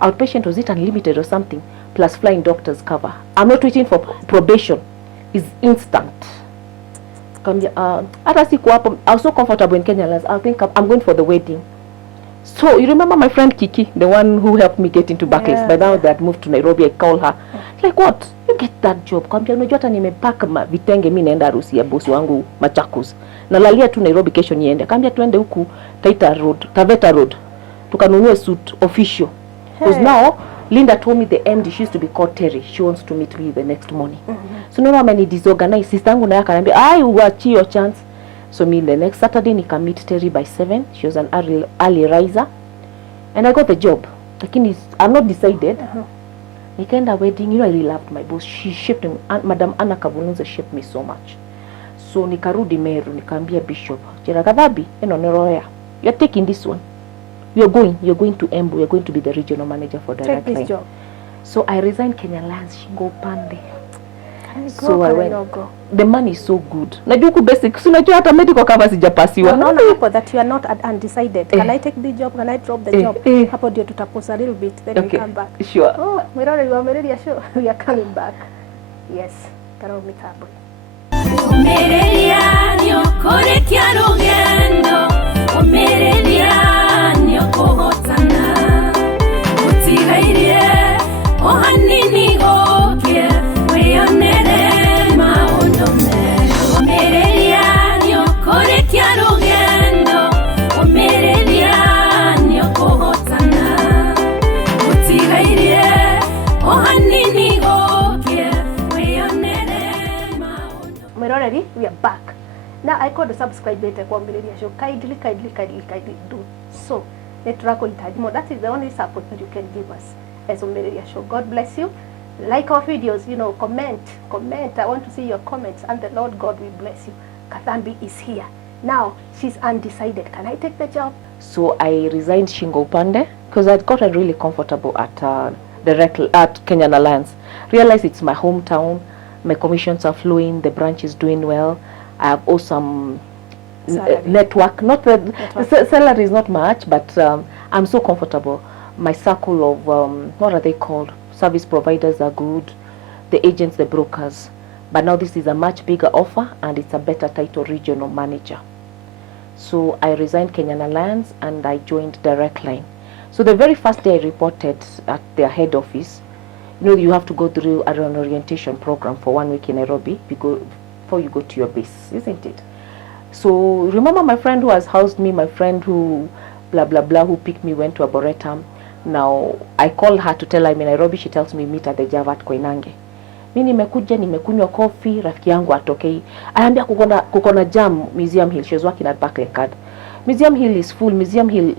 Outpatient, was it unlimited or something? Plus flying doctors cover. I'm not waiting for probation. It's instant. I was so comfortable in Kenya. I think I'm going for the wedding. So you remember my friend Kiki, the one who helped me get into Barclays. By now they had moved to Nairobi. I called her. Like, what? You get that job. Kwambia unajua hata nimepaka vitenge, mimi naenda harusi ya bosi wangu Machakos. Nalalia tu Nairobi kesho niende. Kwambia tuende huku Taveta Road. Tukanunue suit official. Because now Linda told me the MD, she used to be called Terry. She wants to meet me the next morning. So no many disorganized. Sister yangu naye akaniambia, "I watch your chance." So me the next Saturday nika meet Terry by 7. She was an early riser. And I got the job. Lakini I'm not decided. Nikaenda wedding, you know, I really loved my boss. She shaped me. Madam Anna Kavulunze shaped me so much. So nikarudi Meru, nikaambia Bishop, Jackie Kathambi, you're taking this one. You're going to Embu. You're going to be the regional manager for Direct Line. Job. So I resigned Kenya Alliance. She go pande. So I went. The money is so good. Najua ku basic. So najua hata medical cover sijapasiwa. Unaona hapo that you are not undecided. Can I take the job? Can I drop the job? Hapo ndio tutapause a little bit then we come back. Sure. Oh, Mirori wa Mereria show. We are coming back. Yes. Karo mitambo. Mereria nyo kore kia rugendo. Mereria nyo kohotana. Utigairie ohanini oke. Weyonere maundome. Mereria nyo kore kia rugendo. Mereria nyo kohotana. Utigairie ohanini oke. Miroreri, we are back. Now I called the subscribe button kwa Mereria show. Kindly do so. That is the only support that you can give us as a Mereria show. God bless you. Like our videos, comment. I want to see your comments, and the Lord God will bless you. Kathambi is here. Now she's undecided. Can I take the job? So I resigned Shingo Upande because I'd gotten really comfortable at Kenyan Alliance. Realized it's my hometown. My commissions are flowing. The branch is doing well. I have awesome network. Not the salary is not much, but I'm so comfortable. My circle of what are they called? Service providers are good. The agents, the brokers. But now this is a much bigger offer, and it's a better title, regional manager. So I resigned Kenyan Alliance and I joined Direct Line. So the very first day I reported at their head office. You have to go through an orientation program for 1 week in Nairobi before you go to your base, isn't it? So remember my friend who has housed me, my friend who blah blah blah who picked me, went to Arboretum. Now I call her to tell her I'm in Nairobi. She tells me meet at the Java at Koinange. Mimi nimekuja, nimekunywa coffee, rafiki yangu atokei. Anaambia kukona jam Museum Hill. She was working at Barclay Card. Museum Hill is full. Museum Hill.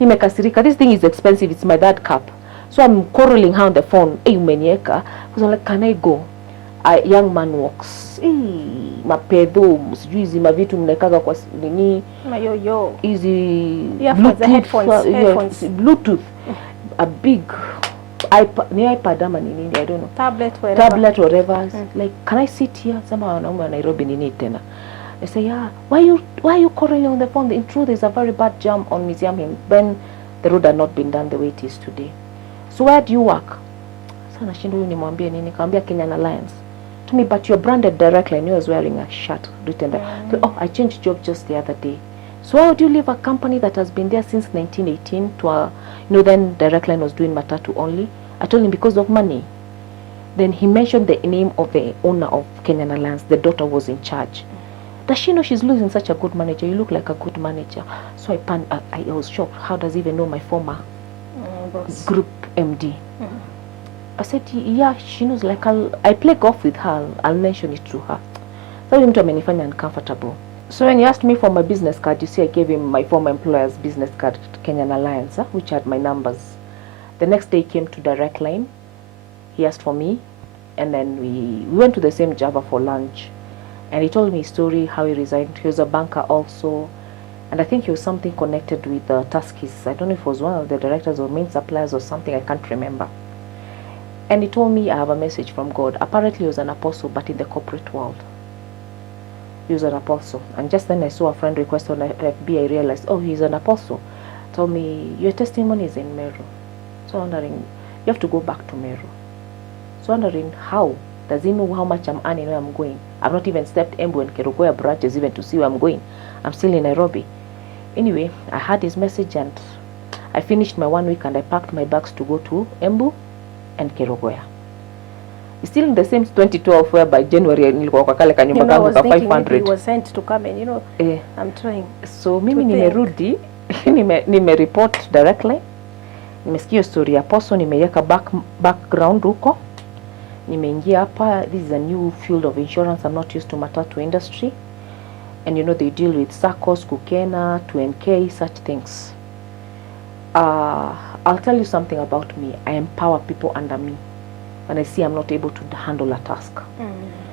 Nimekasirika. This thing is expensive. It's my dad cup. So I'm quarreling her on the phone. Umenieka. Because I'm like, can I go? A young man walks. Mapedo, sijui hizi mavitu mnekaga kwa nini? Mayoyo. Hizi headphones. Bluetooth. A big iPad ama nini, I don't know. Tablet, whatever. Like, can I sit here? Somehow wanaume wa Nairobi nini tena? I say, yeah. Why are you quarreling on the phone? In truth, there's a very bad jam on Museum Hill. When the road had not been done the way it is today. So where do you work? Sana shindo huyu nimwambie nini? Kaambia Kenyan Alliance. To me, but you're branded directly and you was wearing a shirt written there. So, I changed job just the other day. So how do you leave a company that has been there since 1918 to then Direct Line was doing matatu only? I told him because of money. Then he mentioned the name of the owner of Kenyan Alliance. The daughter was in charge. Does she know she's losing such a good manager? You look like a good manager. So I was shocked. How does he even know my former group MD? I said, yeah, she knows. Like, I play golf with her. I'll mention it to her. So him to amenifanya uncomfortable. So when he asked me for my business card, you see, I gave him my former employer's business card, Kenyan Alliance, which had my numbers. The next day he came to Direct Line. He asked for me, and then we went to the same Java for lunch. And he told me his story, how he resigned. He was a banker also. And I think he was something connected with Tuskys. I don't know if it was one of the directors or main suppliers or something. I can't remember. And he told me I have a message from God. Apparently he was an apostle, but in the corporate world. He was an apostle. And just then I saw a friend request on FB. I realized, oh, he's an apostle. Told me, your testimony is in Meru. So wondering, you have to go back to Meru. So wondering, how? Does he know how much I'm earning where I'm going? I've not even stepped Embu and Kerugoya branches even to see where I'm going. I'm still in Nairobi. Anyway, I had his message and I finished my 1 week and I packed my bags to go to Embu and Kerugoya. It's still in the same 2012 where by January nilikuwa kwa kale kanyumba kangu ka 500. He was sent to come and I'm trying. So mimi nimerudi report directly. Nimesikia story ya poso, nimeweka background huko. Nimeingia hapa. This is a new field of insurance. I'm not used to matatu industry. And they deal with SACCOs, Kukena, 2NK, such things. I'll tell you something about me. I empower people under me. When I see I'm not able to handle a task.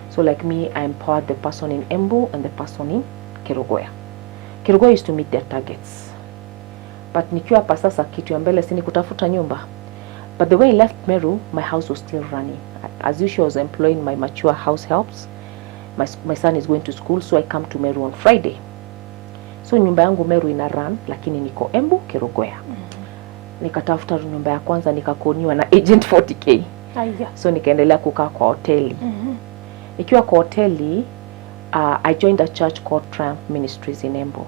So like me, I empowered the person in Embu and the person in Kerugoya. Kerugoya used to meet their targets. But nikiwa hapa sasa kitu ya mbele si ni kutafuta nyumba. But the way I left Meru, my house was still running. as usual, I was employing my mature house helps. My son is going to school, so I come to Meru on Friday. So nyumba yangu Meru ina run, lakini niko Embu Kerugoya. Nikatafuta nyumba ya kwanza nikakoniwa na agent 40k. So nikaendelea kukaa kwa hoteli. Nikiwa kwa hoteli, I joined a church called Triumph Ministries in Embu.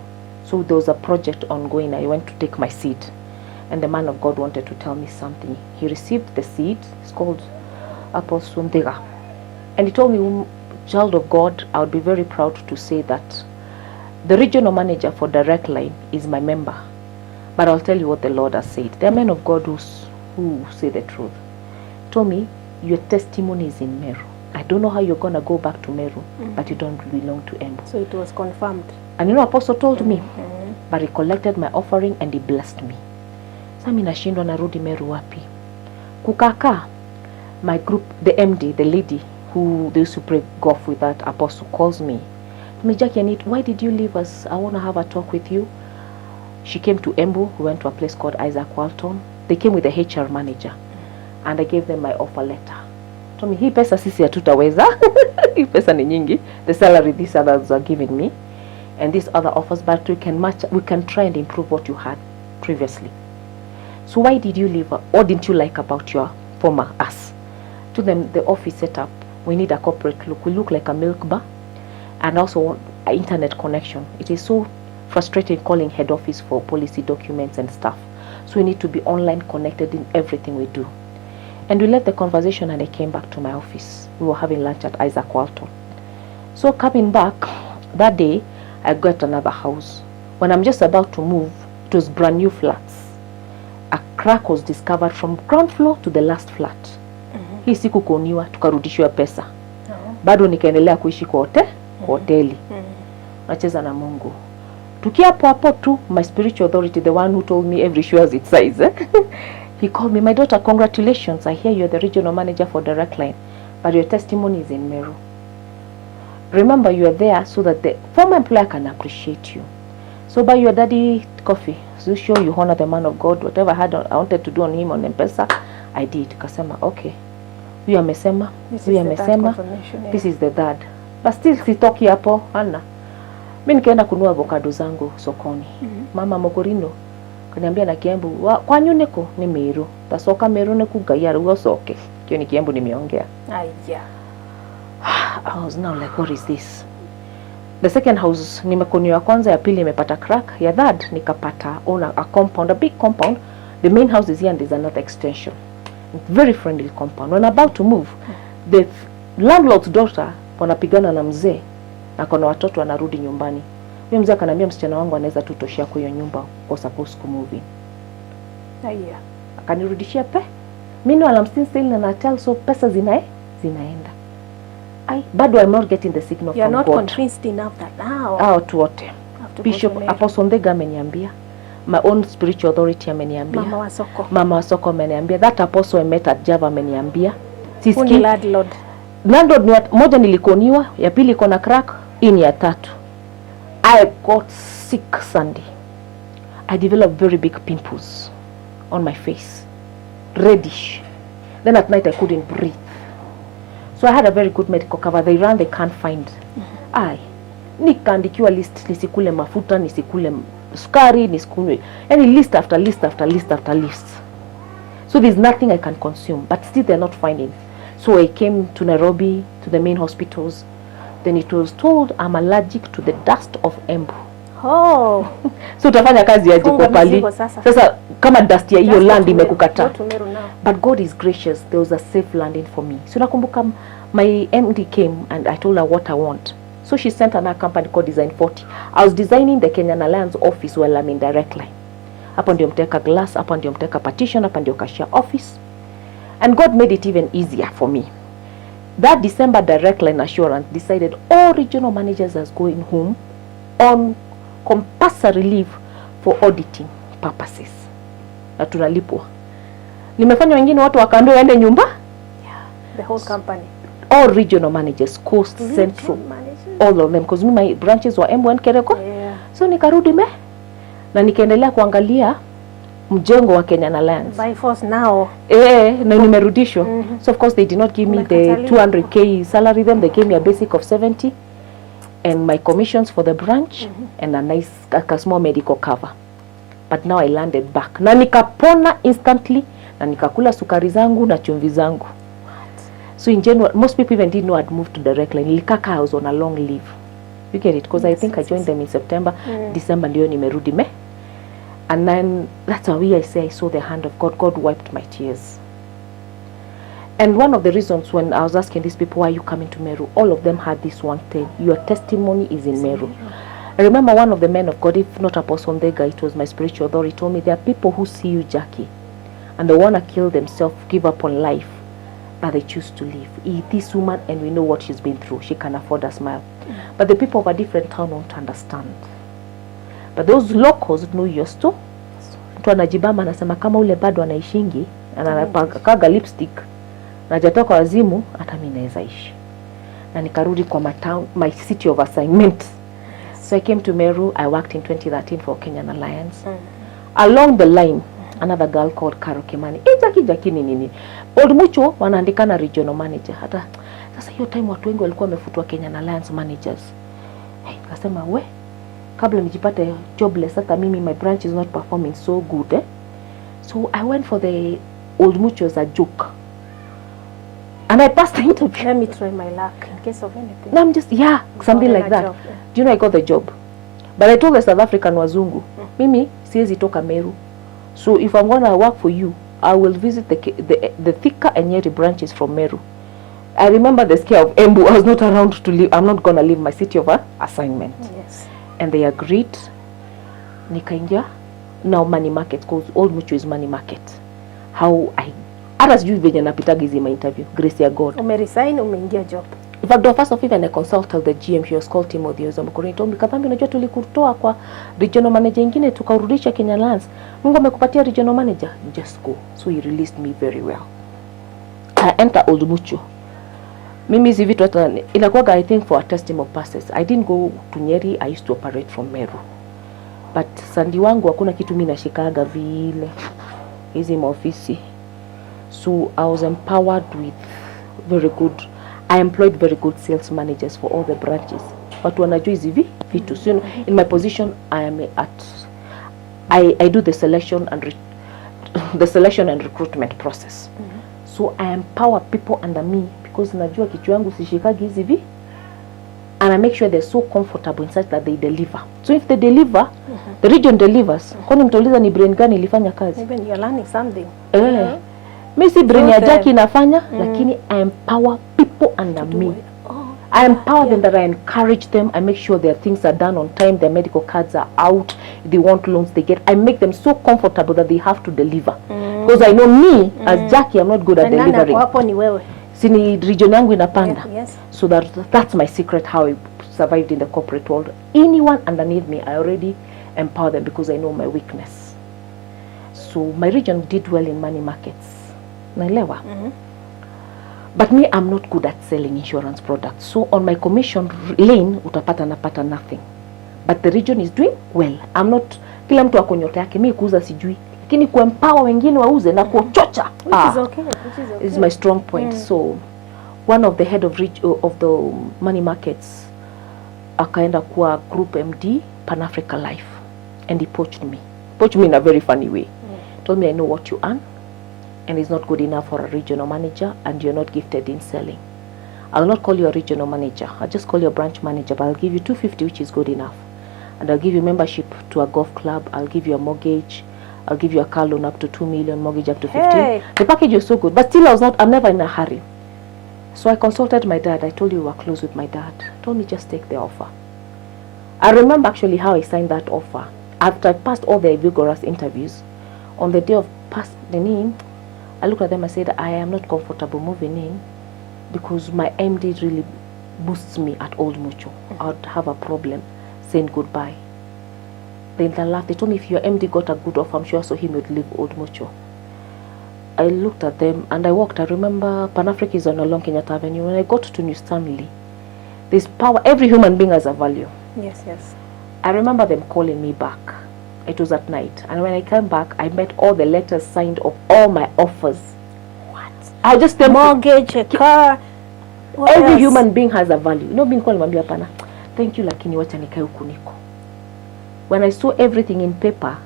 So there was a project ongoing. I went to take my seed, and the man of God wanted to tell me something. He received the seed. It's called Apostle Ndega, and he told me, child of God, I would be very proud to say that the regional manager for Direct Line is my member. But I'll tell you what the Lord has said. There are men of God who say the truth. He told me, your testimony is in Meru. I don't know how you're going to go back to Meru, but you don't belong to Embu. So it was confirmed. And you know, Apostle told me, but he collected my offering and he blessed me. Sasa mimi nashindwa narudi Meru wapi? Kukaka, my group, the MD, the lady who they used to play golf with, that Apostle, calls me. Jackie, why did you leave us? I want to have a talk with you. She came to Embu. We went to a place called Isaac Walton. They came with the HR manager, and I gave them my offer letter. Told me, hii pesa sisi hatutaweza. Hii pesa ni nyingi. The salary these others are giving me, and these other offers, but we can match. We can try and improve what you had previously. So why did you leave? What didn't you like about your former us? To them, the office setup. We need a corporate look. We look like a milk bar, and also an internet connection. It is so frustrating calling head office for policy documents and stuff. So we need to be online connected in everything we do. And we left the conversation and I came back to my office. We were having lunch at Isaac Walton. So coming back, that day, I got another house. When I'm just about to move, it was brand new flats. A crack was discovered from ground floor to the last flat. Hii siku kuniwa, tukarudishwa pesa. Bado nikaendelea kuishi kwa hoteli. Nacheza na Mungu. Tukiapo hapo tu, my spiritual authority, the one who told me every shoe has its size, he called me, my daughter, congratulations. I hear you're the regional manager for Direct Line, but your testimony is in Meru. Remember, you are there so that the former employer can appreciate you. So buy your daddy coffee. So sure you honor the man of God. Whatever I wanted to do on him on M-Pesa, I did. Kasema, okay. Huyu amesema, huyu amesema, this is the third. But still sitoki hapo, Anna. Mimi nikaenda kununua avocado zangu sokoni. Mama Mogorino kaniambia na Kiembu, kwa nyuneko ni Meru. Tasoka Meru ne kugayara usoke. Kio ni Kiembu nimeongea. I was now like, what is this? The second house nimekoniwa ya kwanza, ya pili imepata crack, ya third nikapata a compound, a big compound. The main house is here and there's another extension. Very friendly compound. When about to move, the landlord's daughter wanapigana na mzee na kuna watoto wanarudi nyumbani. Mimi mzee akaniambia msichana wangu anaweza tutoshia kwa hiyo nyumba kwa supposed to move in. Akanirudishia mimi wala still na tell so pesa zinaenda. Bado I'm not getting the signal from God. You're not convinced enough that now. Watu wote. Bishop Apostle Ndega ameniambia. My own spiritual authority ameniambia. Mama wa soko ameniambia. That apostle I met at Java ameniambia. Sisi landlord ni moja nilikoniwa, ya pili iko na crack, ini ya tatu. I got sick Sunday. I developed very big pimples on my face. Reddish. Then at night I couldn't breathe. So I had a very good medical cover. They can't find. Nikaandikiwa list, nisikule mafuta, nisikule sukari, nisikunywe. Any list after list after list after list. So there's nothing I can consume, but still they're not finding. So I came to Nairobi, to the main hospitals. Then it was told I'm allergic to the dust of Embu. So utafanya kazi aje kwa pali. Sasa kama dust ya hiyo land imekukata. But God is gracious. There was a safe landing for me. So nakumbuka my MD came and I told her what I want. So she sent another company called Design 40. I was designing the Kenyan Alliance office while I'm in Direct Line. Hapo ndio mteka glass, hapo ndio mteka partition, hapo ndio cashier office. And God made it even easier for me. That December, Direct Line Assurance decided all regional managers are going home on compulsory leave for auditing purposes. Na tunalipwa. Nimefanya wengine watu wakaambiwa waende nyumba? The whole company. All regional managers, Coast, Central, all of them. Because my branches were Embu and Kereko. So nikarudi na nikaendelea kuangalia mjengo wa Kenyan Alliance. By force now. Na nimerudishwa. So of course they did not give me the 200k salary, then they gave me a basic of 70 and my commissions for the branch and a small medical cover. But now I landed back. Na nikapona instantly na nikakula sukari zangu na chumvi zangu. So in January, most people even didn't know I'd moved to direct line. Nilikaka, I was on a long leave. You get it? Because I think I joined them in September. December ndio nimerudi me. And then that's why I say I saw the hand of God. God wiped my tears. And one of the reasons when I was asking these people, why are you coming to Meru? All of them had this one thing. Your testimony is in Meru. I remember one of the men of God, if not Apostle Ndega, it was my spiritual authority, told me there are people who see you, Jackie, and they want to kill themselves, give up on life, but they choose to live. This woman, and we know what she's been through, she can afford a smile. But the people of a different town won't understand. But those locals know your story. Mtu anajibamba anasema kama ule bado anaishingi, anapakaga lipstick, na jatoka wazimu, hata mimi naweza ishi. Na nikarudi kwa my city of assignment. So I came to Meru. I worked in 2013 for Kenyan Alliance. Along the line, another girl called Kimani. Jackie nini. Old Mucho wanaandikana regional manager. Hata sasa hiyo time watu wengi walikuwa wamefutwa Kenyan Alliance managers. Nikasema we, kabla nijipate jobless, hata mimi my branch is not performing so good. So I went for the Old Mucho as a joke. And I passed the interview. Let me try my luck in case of anything. No, I'm just, something like that. Job, Do you know I got the job? But I told the South African wazungu, mimi siwezi toka Meru. So if I'm going to work for you, I will visit the Thika and Nyeri branches from Meru. I remember the scare of Embu. I was not around to leave. I'm not going to leave my city of assignment. Yes. And they agreed. Nikaingia. Now money market, because Old Mucho is money market. How I hata sijui venye napitaga hizi my interview. Grace ya God. Umeresign, umeingia job. In fact, the first of even I consulted the GM, she was called Timothy Ozamukuri. Told me, Kathambi, unajua tulikutoa kwa regional manager ingine tukarudisha Kenya Alliance. Mungu amekupatia regional manager, just go. So he released me very well. I enter Old Mucho. Mimi hizi vitu hata inakuwaga I think for a testimony purposes. I didn't go to Nyeri, I used to operate from Meru. But sandi wangu hakuna kitu mimi nashikaga vile hizi maofisi. So I was empowered with very good, I employed very good sales managers for all the branches. Watu wanajua hizi vitu. So in my position, I do the selection and recruitment process. So I empower people under me because najua kichwa yangu sishikagi hizi and I make sure they're so comfortable in such that they deliver. So if they deliver, the region delivers. Kwani mtauliza ni brain gani ilifanya kazi? Even you're learning something. Mimi si brain ya Jackie inafanya, lakini I empower people under me. I empower them, that I encourage them. I make sure their things are done on time, their medical cards are out, if they want loans they get. I make them so comfortable that they have to deliver. Because I know me, as Jackie, I'm not good at delivering. Hapo ni wewe. Sini region yangu inapanda. Yes. So that's my secret how I survived in the corporate world. Anyone underneath me, I already empower them because I know my weakness. So my region did well in money markets. Naelewa. But me, I'm not good at selling insurance products. So on my commission lane, utapata napata nothing. But the region is doing well. I'm not, kila mtu ako nyota yake, mimi kuuza sijui. Lakini kuempower wengine wauze na kuchocha. Which is okay. Is my strong point. So one of the head of the money markets, akaenda kuwa group MD, Pan Africa Life. And he poached me. Poached me in a very funny way. Told me, I know what you earn. And it's not good enough for a regional manager, and you're not gifted in selling. I'll not call you a regional manager. I'll just call you a branch manager, but I'll give you 250, which is good enough. And I'll give you membership to a golf club. I'll give you a mortgage. I'll give you a car loan up to 2 million, mortgage up to 15. Hey. The package was so good, but still I'm never in a hurry. So I consulted my dad. I told you we were close with my dad. He told me just take the offer. I remember actually how I signed that offer. After I passed all the vigorous interviews, on the day of passing in, I looked at them and said, I am not comfortable moving in because my MD really boosts me at Old Mucho. I would have a problem saying goodbye. Then they laughed. They told me if your MD got a good offer, I'm sure so he would leave Old Mucho. I looked at them and I walked. I remember Pan Africa is on along Kenyatta Avenue. When I got to New Stanley, there's power. Every human being has a value. Yes. I remember them calling me back. It was at night. And when I came back, I met all the letters signed of all my offers. What? I just mortgage, a car. Every human being has a value. No being called niambia hapana. Thank you lakini wacha nikae huku niko. When I saw everything in paper,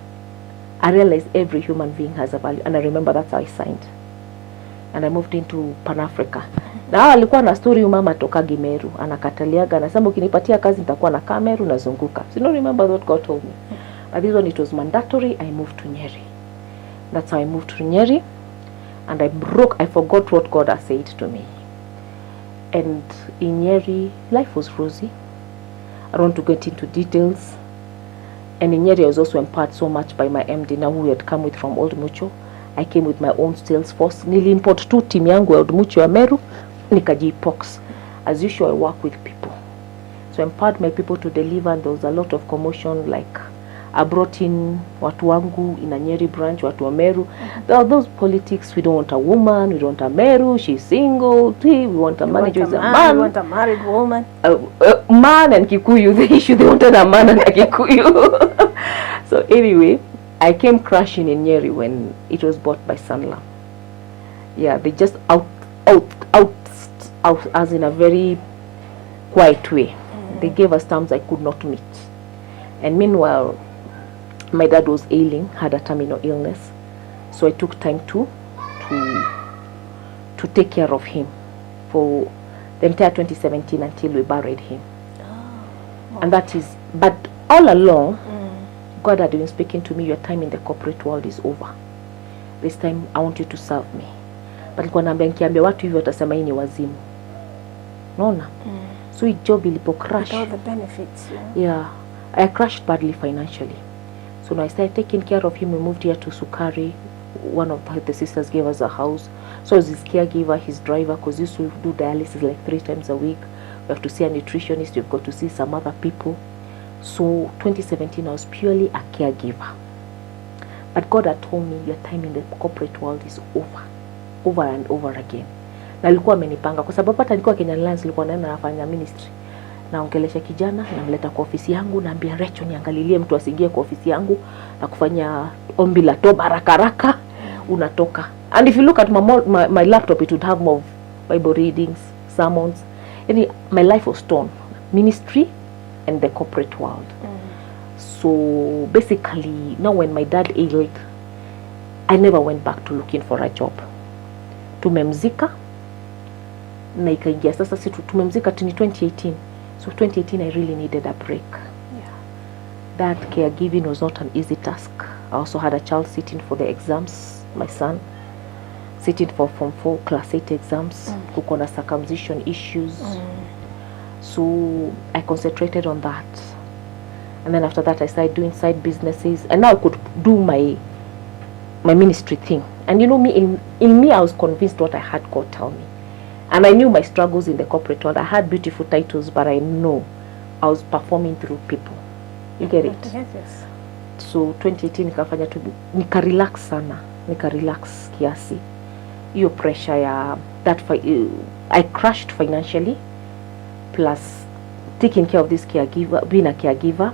I realized every human being has a value, and I remember that's how I signed. And I moved into Pan Africa. Na alikuwa na story mama toka Gimeru, anakataliaga anasema ukinipatia kazi nitakuwa na Kameru nazunguka. So no remember what God told me. But this one it was mandatory. I moved to Nyeri. That's how I moved to Nyeri, and I forgot what God had said to me. And in Nyeri, life was rosy. I don't want to get into details. And in Nyeri, I was also empowered so much by my MD now who had come with from Old Mucho. I came with my own sales force. Niliimport tu team yangu ya Old Mucho ya Meru, nikajipox. As usual, I work with people. So I empowered my people to deliver, and there was a lot of commotion. Like I brought in watu wangu in a Nyeri branch, watu wa Meru. There are those politics. We don't want a woman. We don't want a Meru. She's single. We want a man who is a man. We want a married woman. Man and Kikuyu. The issue, they wanted a man and a Kikuyu. So anyway, I came crashing in Nyeri when it was bought by Sanlam. Yeah, they just out as in a very quiet way. They gave us terms I could not meet. And meanwhile, my dad was ailing, had a terminal illness. So I took time to take care of him for the entire 2017 until we buried him. And that is, but all along, God had been speaking to me, your time in the corporate world is over. This time I want you to serve me. But nilikuwa naambia nikiambia watu hivyo watasema hii ni wazimu. Unaona? So hii job ilipo crash. All the benefits. Yeah. I crashed badly financially. So now I started taking care of him. We moved here to Sukari. One of the sisters gave us a house. So I was his caregiver, his driver, because he used to do dialysis like 3 times a week. We have to see a nutritionist. We've got to see some other people. So 2017, I was purely a caregiver. But God had told me, your time in the corporate world is over and over again. Na alikuwa amenipanga kwa sababu hata nilikuwa Kenya Lands, nilikuwa naenda nafanya ministry. Naongelesha kijana, namleta kwa ofisi yangu, naambia Rachel niangalilie mtu asiingie kwa ofisi yangu na kufanya ombi la toba haraka unatoka. And if you look at my laptop, it would have more Bible readings, sermons. And my life was torn. Ministry and the corporate world. So basically, now when my dad ailed, I never went back to looking for a job. Tumemzika na ikaingia sasa tumemzika in 2018. So 2018 I really needed a break. That caregiving was not an easy task. I also had a child sitting for the exams, my son sitting for Form 4 Class 8 exams, kuko na circumcision issues. So I concentrated on that. And then after that I started doing side businesses, and now I could do my ministry thing. And you know me, in me I was convinced what I had God tell me. And I knew my struggles in the corporate world. I had beautiful titles, but I know I was performing through people. You get it? Yes. So 2018 nikafanya tu, nika-relax sana. Nika-relax kiasi. Hiyo pressure ya that I crashed financially, plus taking care of this caregiver, being a caregiver.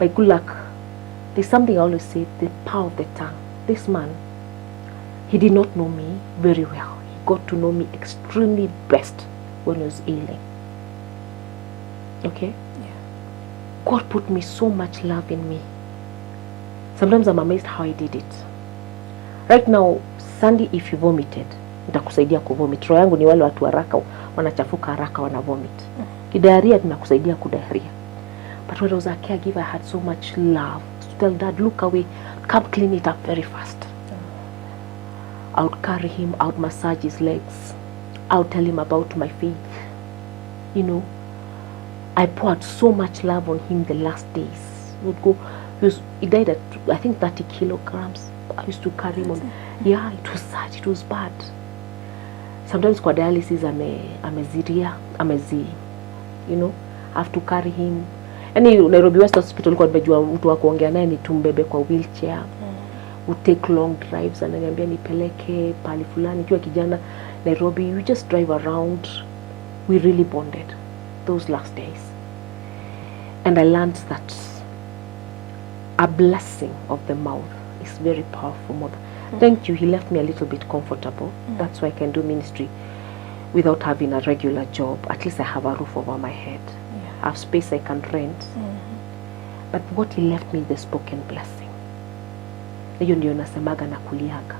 By good luck, there's something I always say, the power of the tongue. This man, he did not know me very well. He got to know me extremely best when he was ailing. Okay? Yeah. God put me so much love in me. Sometimes I'm amazed how he did it. Right now, Sunday, if you vomited, nitakusaidia kuvomit. Roho yangu ni wale watu haraka, wanachafuka haraka, wana vomit. Kidiarrhea tunakusaidia kudiarrhea. But when I was a caregiver, I had so much love to tell Dad, look away, come clean it up very fast. I would carry him, I would massage his legs, I would tell him about my faith. You know, I poured so much love on him the last days. He died at, I think, 30 kilograms. I used to carry him on. Yeah, it was sad, it was bad. Sometimes kwa dialysis, you know, I have to carry him. And Nairobi West Hospital, kwa nimejua mtu wa kuongea naye ni tumbebe kwa wheelchair. We take long drives, ananiambia nipeleke pali fulani. Kiwa kijana Nairobi, we just drive around. We really bonded those last days. And I learned that a blessing of the mouth is very powerful, mother. Thank you, he left me a little bit comfortable. That's why I can do ministry without having a regular job. At least I have a roof over my head. I have space I can rent. But what he left me is the spoken blessing. Hiyo ndio nasemaga na kuliaga.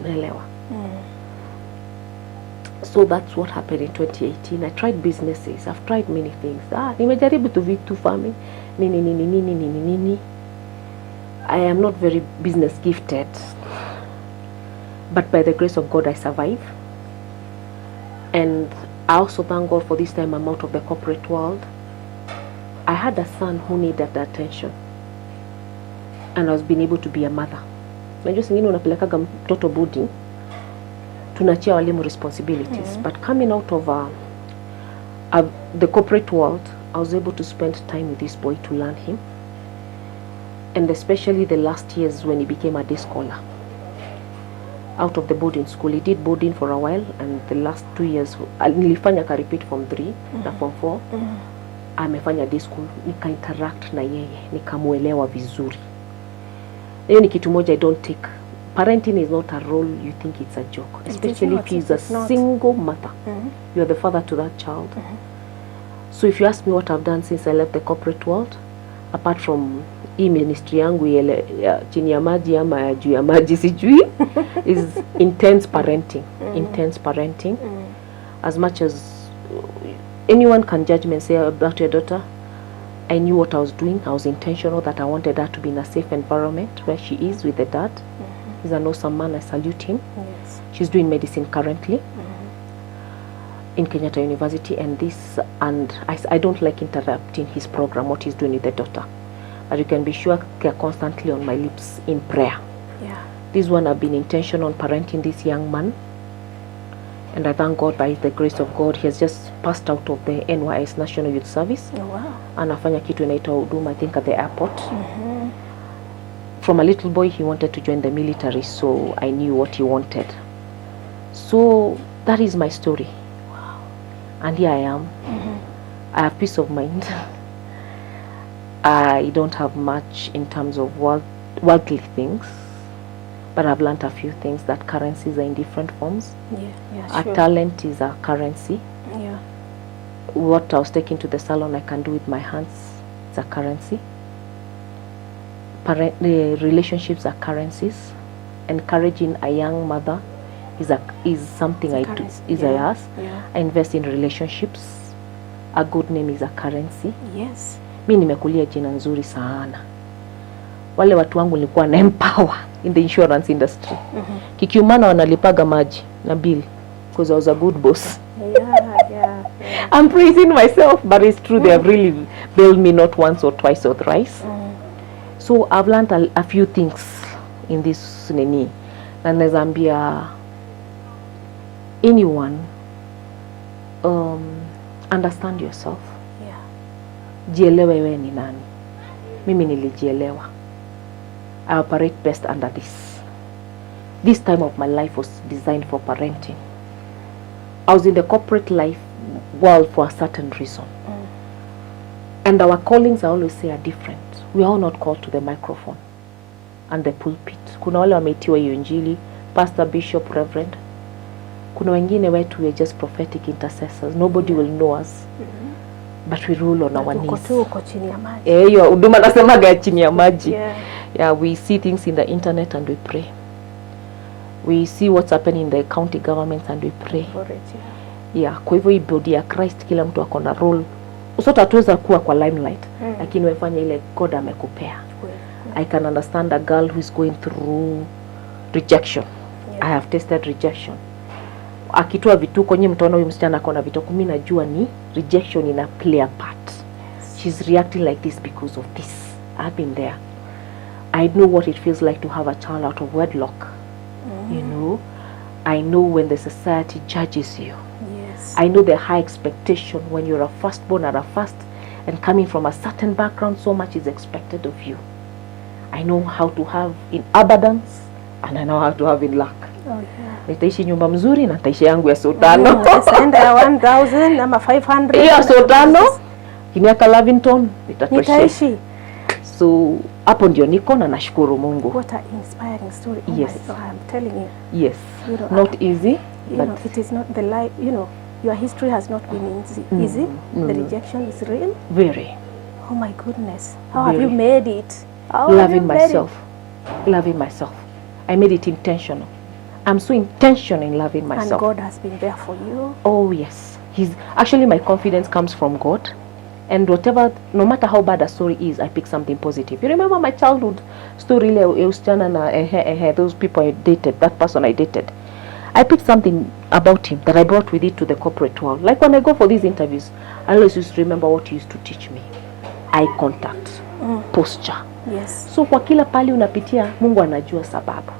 Unaelewa? So that's what happened in 2018. I tried businesses. I've tried many things. Nimejaribu tu vitu farming. Nini. I am not very business gifted. But by the grace of God, I survive. And I also thank God for this time I'm out of the corporate world. I had a son who needed attention. And I was being able to be a mother. Najua singine unapelekaga mtoto boarding. Tunachia walimu responsibilities. But coming out of the corporate world, I was able to spend time with this boy to learn him. And especially the last years when he became a day scholar. Out of the boarding school. He did boarding for a while, and the last 2 years, nilifanya ka repeat from 3 na from 4. Amefanya day school, nika interact na yeye, nikamuelewa vizuri. Hiyo ni kitu moja I don't take. Parenting is not a role you think it's a joke, especially if he's a single mother. You are the father to that child. So if you ask me what I've done since I left the corporate world, apart from hii ministry yangu chini ya maji ama juu ya maji sijui, is intense parenting. Intense parenting. As much as anyone can judge me and say about your daughter, I knew what I was doing. I was intentional that I wanted her to be in a safe environment where she is with the dad. He's an awesome man. I salute him. Yes. She's doing medicine currently in Kenyatta University, and I don't like interrupting his program, what he's doing with the daughter. But you can be sure they're constantly on my lips in prayer. Yeah. This one I've been intentional on parenting this young man. And I thank God by the grace of God, he has just passed out of the NYS National Youth Service. Oh, wow. Anafanya kitu inaitwa huduma, I think at the airport. From a little boy, he wanted to join the military, so I knew what he wanted. So that is my story. Wow. And here I am. I have peace of mind. I don't have much in terms of worldly things, but I've learned a few things, that currencies are in different forms. Sure. A talent is a currency. Yeah. What I was taking to the salon I can do with my hands, it's a currency. The relationships are currencies. Encouraging a young mother is something I do. I invest in relationships. A good name is a currency. Yes. Mi nimekulia jina nzuri sana. Wale watu wangu nilikuwa na empower in the insurance industry. Kikiumana wanalipaga maji na bill because I was a good boss. Yeah. I'm praising myself, but it's true, they have really bailed me not once or twice or thrice. So I've learned a few things in this nini. Na nazambia anyone, understand yourself. Jielewe wewe ni nani. Mimi nilijielewa. I operate best under this. This time of my life was designed for parenting. I was in the corporate life world for a certain reason. And our callings, I always say, are different. We are all not called to the microphone and the pulpit. Kuna wale wameitiwa hiyo injili, pastor, bishop, reverend. Kuna wengine wetu we are just prophetic intercessors. Nobody will know us. But we rule on our knees. Tuko chini ya maji. Hiyo huduma nasemaga chini ya maji. Yeah, we see things in the internet and we pray. We see what's happening in the county governments and we pray. Yeah, kwa hivyo hii body ya Christ kila mtu ako na role. Usote hatuweza kuwa kwa limelight, lakini wefanya ile God amekupea. I can understand a girl who is going through rejection. I have tasted rejection. Akitoa vituko, nyinyi mtaona huyu msichana akona vituko, mimi najua ni rejection ina play a part. She's reacting like this because of this. I've been there. I know what it feels like to have a child out of wedlock. You know, I know when the society judges you. Yes. I know the high expectation when you're a firstborn or a first, and coming from a certain background, so much is expected of you. I know how to have in abundance, and I know how to have in lack. Nitaishi nyumba mzuri na nitaishi yangu ya sotano. Senda ya 1000 ama 500. Ya sotano. Kiniaka Lavington nitaishi. So hapo ndio niko na nashukuru Mungu. What an inspiring story. Oh Yes. my God, I'm telling you. Yes. You know, Not easy, you but know, it is not the life, you know, your history has not been easy. The rejection is real. very. Oh my goodness. How have you Very. made it? How have you Loving made myself. Loving myself. I made it intentional. I'm so intentional in loving it? myself. And God has been there for you. Oh yes. He's actually, my confidence comes from God. And whatever, no matter how bad a story is, I pick something positive. You remember my childhood story, those people I dated, that person I dated. I picked something about him that I brought with it to the corporate world. Like when I go for these interviews, I always used to remember what he used to teach me. Eye contact, posture. Yes. So kwa kila pali unapitia, Mungu anajua sababu.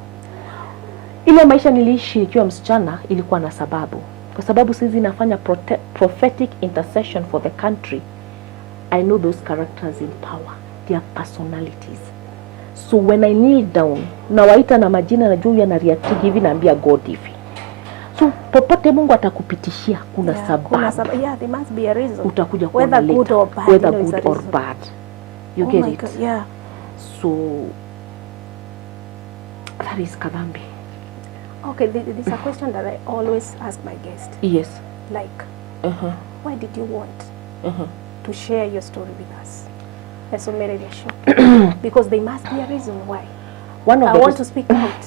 Ile maisha niliishi nikiwa msichana ilikuwa na sababu. Kwa sababu sisi nafanya prophetic intercession for the country. I know those characters in power, their personalities. So when I kneel down, nawaita na majina, najua huyu anareact hivi, naambia God hivi. So popote Mungu atakupitishia kuna sababu. Yeah, there must be a reason. Utakuja Whether kuona good later, or bad, whether you know, good is a or reason. bad. You Oh get my it? God, yeah. So that is Kathambi. Okay, this is a question that I always ask my guests. Yes. Like, why did you want to share your story with us? As a marriage show. Because there must be a reason why. I want to speak out.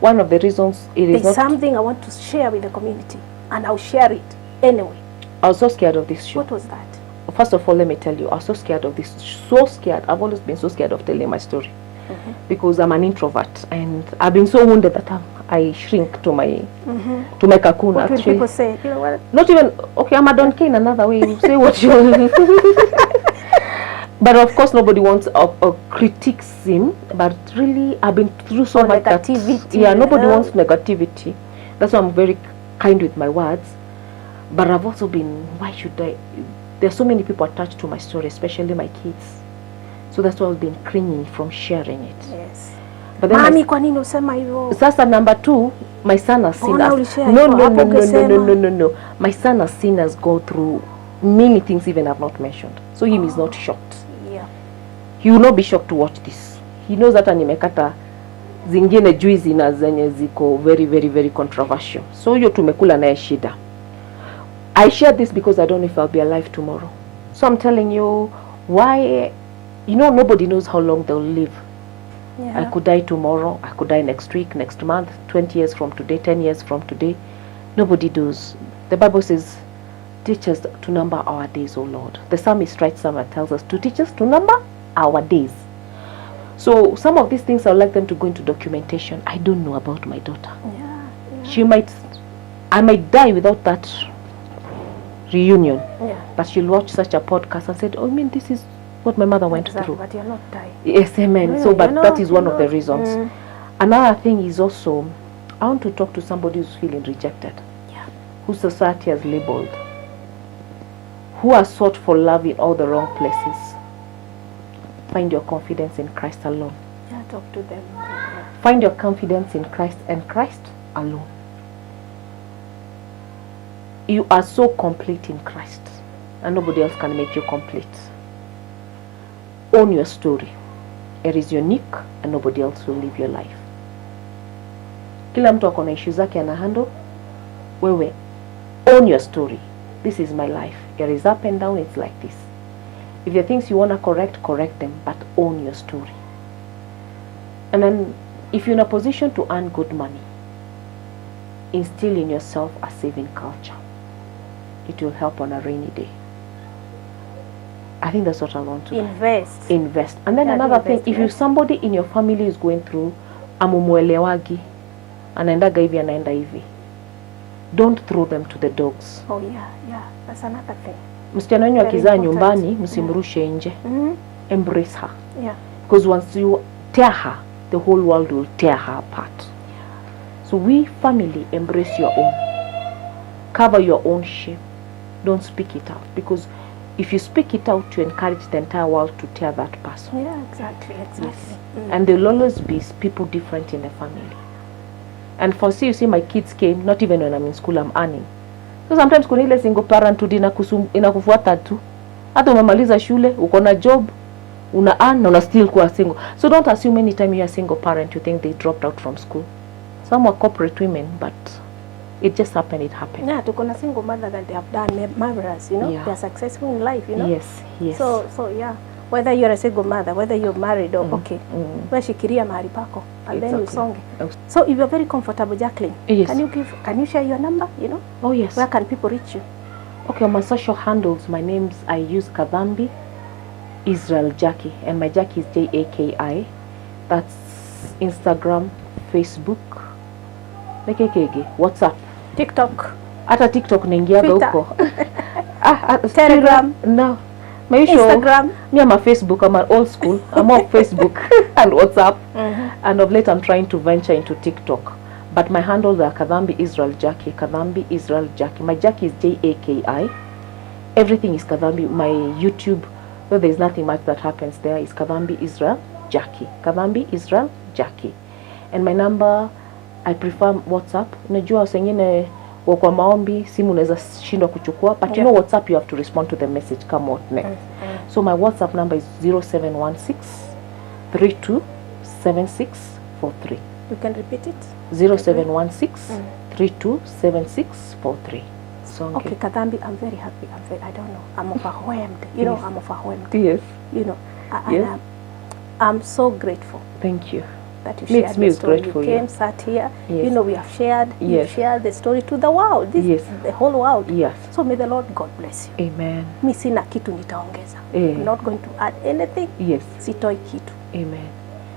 One of the reasons it is There's not... something I want to share with the community, and I'll share it anyway. I was so scared of this show. What was that? First of all, let me tell you, I was so scared of this. So scared. I've always been so scared of telling my story. Because I'm an introvert, and I've been so wounded that I shrink to my cocoon. What will actually. people say? You know what? Not even, okay, I'm a donkey in another way. You say what you... But of course, nobody wants a criticism. But really, I've been through so much negativity. Yeah, nobody wants negativity. That's why I'm very kind with my words. But I've also been, why should I? There's so many people attached to my story, especially my kids. So that's why I've been cringing from sharing it. Yes. But then Mami, kwa nini usema hivyo? Sasa number 2, my son has seen us. No. My son has seen us go through many things even I've not mentioned. So him is not shocked. Yeah. He will not be shocked to watch this. He knows that nimekata zingine juizi na zenye ziko very, very, very controversial. So hiyo tumekula naye shida. I share this because I don't know if I'll be alive tomorrow. So I'm telling you why, you know, nobody knows how long they'll live. Yeah. I could die tomorrow, I could die next week, next month, 20 years from today, 10 years from today. Nobody does. The Bible says, teach us to number our days, O Lord. The psalmist writes somewhere, tells us to teach us to number our days. So some of these things I would like them to go into documentation. I don't know about my daughter. Yeah. I might die without that reunion. Yeah. But she'll watch such a podcast and said, oh, I mean, this is what my mother went through. But you're not dying. Yes, amen. Yeah, So, but that is one of the not. reasons. Another thing is also, I want to talk to somebody who's feeling rejected, who society has labeled, who has sought for love in all the wrong places. Find your confidence in Christ alone. Yeah, talk to them. Find your confidence in Christ and Christ alone. You are so complete in Christ, and nobody else can make you complete. Own your story. It is unique, and nobody else will live your life. Kila mtu akona issue zake ana handle. Wewe, own your story. This is my life. There is up and down, it's like this. If there are things you want to correct, correct them, but own your story. And then, if you're in a position to earn good money, instill in yourself a saving culture. It will help on a rainy day. I think that's what I want to invest. Invest. And then another thing, if you somebody in your family is going through amumuelewagi, anaendaga hivi anaenda hivi, don't throw them to the dogs. Oh yeah, that's another thing. Msichana wenyu akizaa nyumbani, msimrushe nje. Embrace her. Yeah. Because once you tear her, the whole world will tear her apart. So we family, embrace your own. Cover your own shame. Don't speak it out, because if you speak it out, you encourage the entire world to tear that person. Yeah, exactly. Yes. And there will always be people different in the family. And for you see my kids came, not even when I'm in school, I'm earning. So sometimes kuna ile single parent inakufuata tu. Hata umemaliza shule, uko na job, una earn na una still kuwa single. So don't assume anytime you're a single parent you think they dropped out from school. Some were corporate women, but it just happened, it happened. Yeah, tuko na single mother that they have done marvelous, you know. Yeah. They are successful in life, you know. Yes, yes. So yeah, whether you're a single mother, whether you're married or okay, wewe shikilia mahali pako and then you songe. So if you're very comfortable, Jacqueline, yes. Can you share your number, you know? Oh yes. Where can people reach you? Okay, on my social handles, my name's, I use Kathambi Israel Jackie, and my Jackie is Jaki. That's Instagram, Facebook, WhatsApp, TikTok. Hata TikTok naingiaga huko. Telegram. No. My usual, Instagram. Me, I'm a Facebook. I'm an old school. I'm on Facebook and WhatsApp. And of late, I'm trying to venture into TikTok. But my handles are Kathambi Israel Jackie. Kathambi Israel Jackie. My Jackie is Jaki. Everything is Kathambi. My YouTube, though there's nothing much that happens there, is Kathambi Israel Jackie. Kathambi Israel Jackie. And my number, I prefer WhatsApp. Unajua sengine kwa maombi simu unaweza shindwa kuchukua, but you know WhatsApp you have to respond to the message come what next. So my WhatsApp number is 0716 327643. You can repeat it. 0716 327643. Okay, Kathambi, I'm very happy. I don't know. I'm overwhelmed. You know, I'm overwhelmed. Yes. You know, yes. I'm so grateful. Thank you. That you shared the story. You came, sat here. Yes. You know, we have shared. Yes. You shared the story to the world. This the whole world. Yes. So may the Lord God bless you. Amen. Mi sina kitu nitaongeza. I'm not going to add anything. Yes. Sitoi kitu. Amen.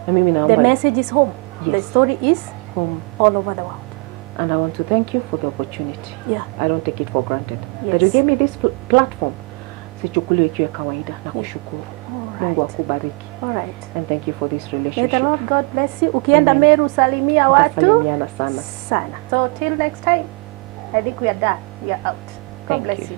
Na mimi naomba. The message is home. Yes. The story is home all over the world. And I want to thank you for the opportunity. Yeah. I don't take it for granted. Yes. That you gave me this platform. Sichukuliwe ikiwa kawaida na kushukuru. Mungu akubariki. All right. And thank you for this relationship. May the Lord God bless you. Ukienda Meru salimia watu. Salimiana sana. Sana. So till next time, I think we are done. We are out. God bless you.